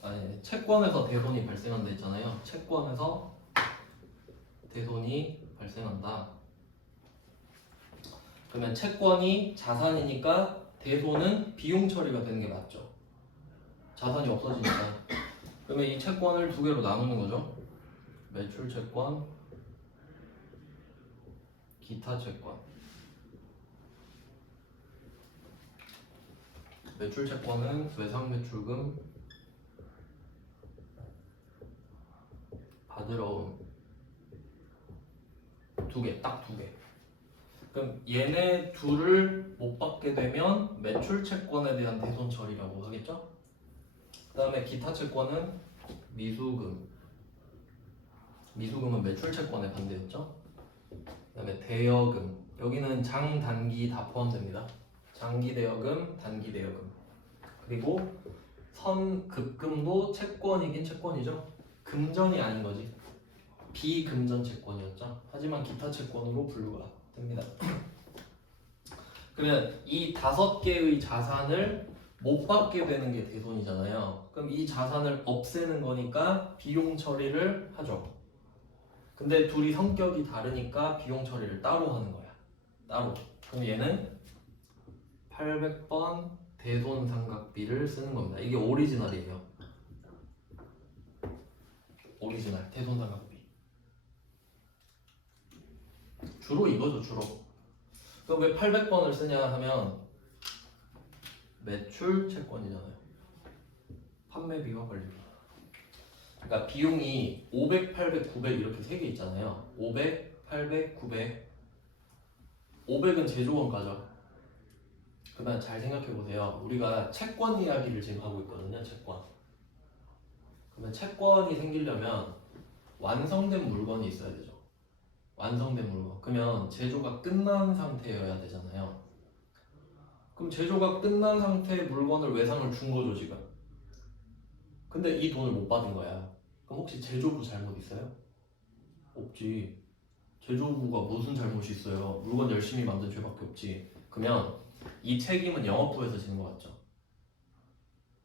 대손이 발생한다 했잖아요. 채권에서 대손이 발생한다. 그러면 채권이 자산이니까 대손은 비용 처리가 되는 게 맞죠. 자산이 없어지니까. 그러면 이 채권을 두 개로 나누는 거죠. 매출 채권, 기타 채권. 매출 채권은 외상 매출금, 받으러 온 두 개, 딱 두 개. 그럼 얘네 둘을 못 받게 되면 매출 채권에 대한 대손 처리라고 하겠죠? 그 다음에 기타 채권은 미수금. 미수금은 매출 채권의 반대였죠? 그 다음에 대여금. 여기는 장, 단기 다 포함됩니다. 장기 대여금, 단기 대여금. 그리고 선급금도 채권이긴 채권이죠. 금전이 아닌 거지. 비금전 채권이었죠. 하지만 기타 채권으로 분류가 됩니다. 그러면 이 5개의 자산을 못 받게 되는 게 대손이잖아요. 그럼 이 자산을 없애는 거니까 비용 처리를 하죠. 근데 둘이 성격이 다르니까 비용 처리를 따로 하는 거야. 따로. 그럼 얘는 800번 대손 삼각비를 쓰는 겁니다. 이게 오리지널이에요. 오리지널 대손 삼각비. 주로 이거죠, 주로. 그럼 왜 800번을 쓰냐 하면 매출 채권이잖아요. 판매비와 관리비. 그러니까 비용이 500, 800, 900 이렇게 세 개 있잖아요. 500, 800, 900. 500은 제조원가죠. 그러면 잘 생각해 보세요. 우리가 채권 이야기를 지금 하고 있거든요. 채권. 그러면 채권이 생기려면 완성된 물건이 있어야 되죠. 완성된 물건. 그러면 제조가 끝난 상태여야 되잖아요. 그럼 제조가 끝난 상태의 물건을 외상을 준 거죠, 지금. 근데 이 돈을 못 받은 거야. 그럼 혹시 제조부 잘못 있어요? 없지. 제조부가 무슨 잘못이 있어요? 물건 열심히 만든 죄밖에 없지. 그러면 이 책임은 영업부에서 지는 거 같죠?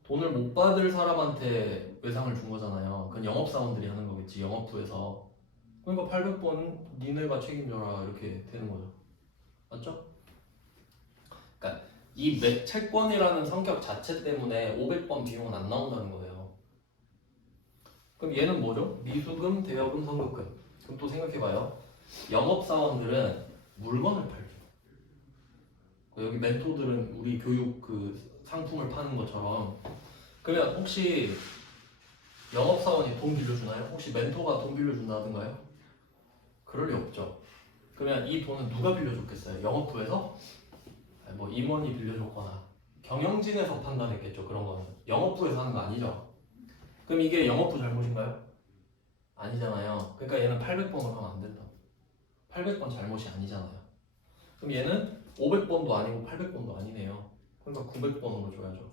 돈을 못 받을 사람한테 외상을 준 거잖아요. 그건 영업사원들이 하는 거겠지, 영업부에서. 그러니까 800번 니네가 책임져라 이렇게 되는 거죠. 맞죠? 그러니까 이 채권이라는 성격 자체 때문에 500번 비용은 안 나온다는 거예요. 그럼 얘는 뭐죠? 미수금, 대여금, 선급금. 그럼 또 생각해봐요. 영업사원들은 물건을 팔죠. 여기 멘토들은 우리 교육 그 상품을 파는 것처럼. 그러면 혹시 영업사원이 돈 빌려주나요? 혹시 멘토가 돈 빌려준다든가요? 그럴 리 없죠. 그러면 이 돈은 누가 빌려줬겠어요? 영업부에서? 아니, 뭐 임원이 빌려줬거나 경영진에서 판단했겠죠. 그런 거는 영업부에서 하는 거 아니죠. 그럼 이게 영업부 잘못인가요? 아니잖아요. 그러니까 얘는 800번으로 하면 안 된다. 800번 잘못이 아니잖아요. 그럼 얘는 500번도 아니고 800번도 아니네요. 그러니까 900번으로 줘야죠.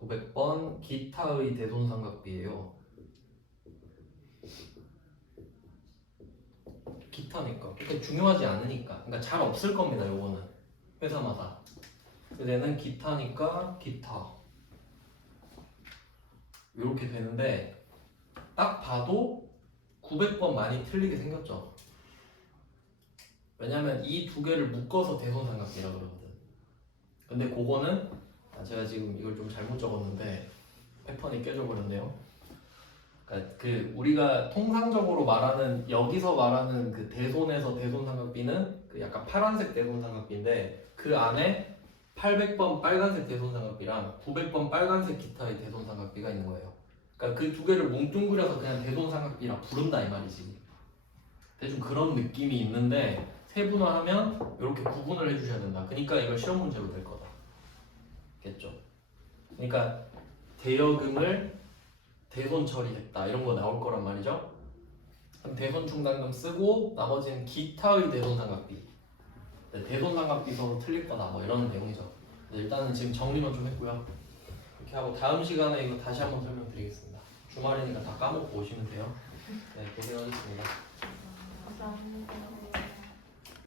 900번 기타의 대손삼각비예요. 기타니까 그렇게 중요하지 않으니까. 그러니까 잘 없을 겁니다. 요거는 회사마다. 그래서 얘는 기타니까 기타 이렇게 되는데 딱 봐도 900번 많이 틀리게 생겼죠. 왜냐면 이 두 개를 묶어서 대손삼각비라 그러거든. 근데 그거는 제가 지금 이걸 좀 잘못 적었는데 패턴이 깨져버렸네요. 그러니까 그 우리가 통상적으로 말하는 여기서 말하는 그 대손에서 대손삼각비는 그 약간 파란색 대손삼각비인데 그 안에 800번 빨간색 대손삼각비랑 900번 빨간색 기타의 대손삼각비가 있는 거예요. 그러니까 그 두 개를 뭉뚱그려서 그냥 대손삼각비라 부른다 이 말이지. 대충 그런 느낌이 있는데 세분화하면 이렇게 구분을 해주셔야 된다. 그러니까 이걸 시험 문제로 낼 거다. 겠죠? 그러니까 대여금을 대손 처리했다 이런 거 나올 거란 말이죠. 그럼 대손 충당금 쓰고 나머지는 기타의 대손삼각비. 대손삼각비서로 틀릴 거다 뭐 이런 내용이죠. 일단은 지금 정리만 좀 했고요. 이렇게 하고 다음 시간에 이거 다시 한번 설명드리겠습니다. 주말이니까 다 까먹고 오시면 돼요. 네, 고생하셨습니다. 감사합니다.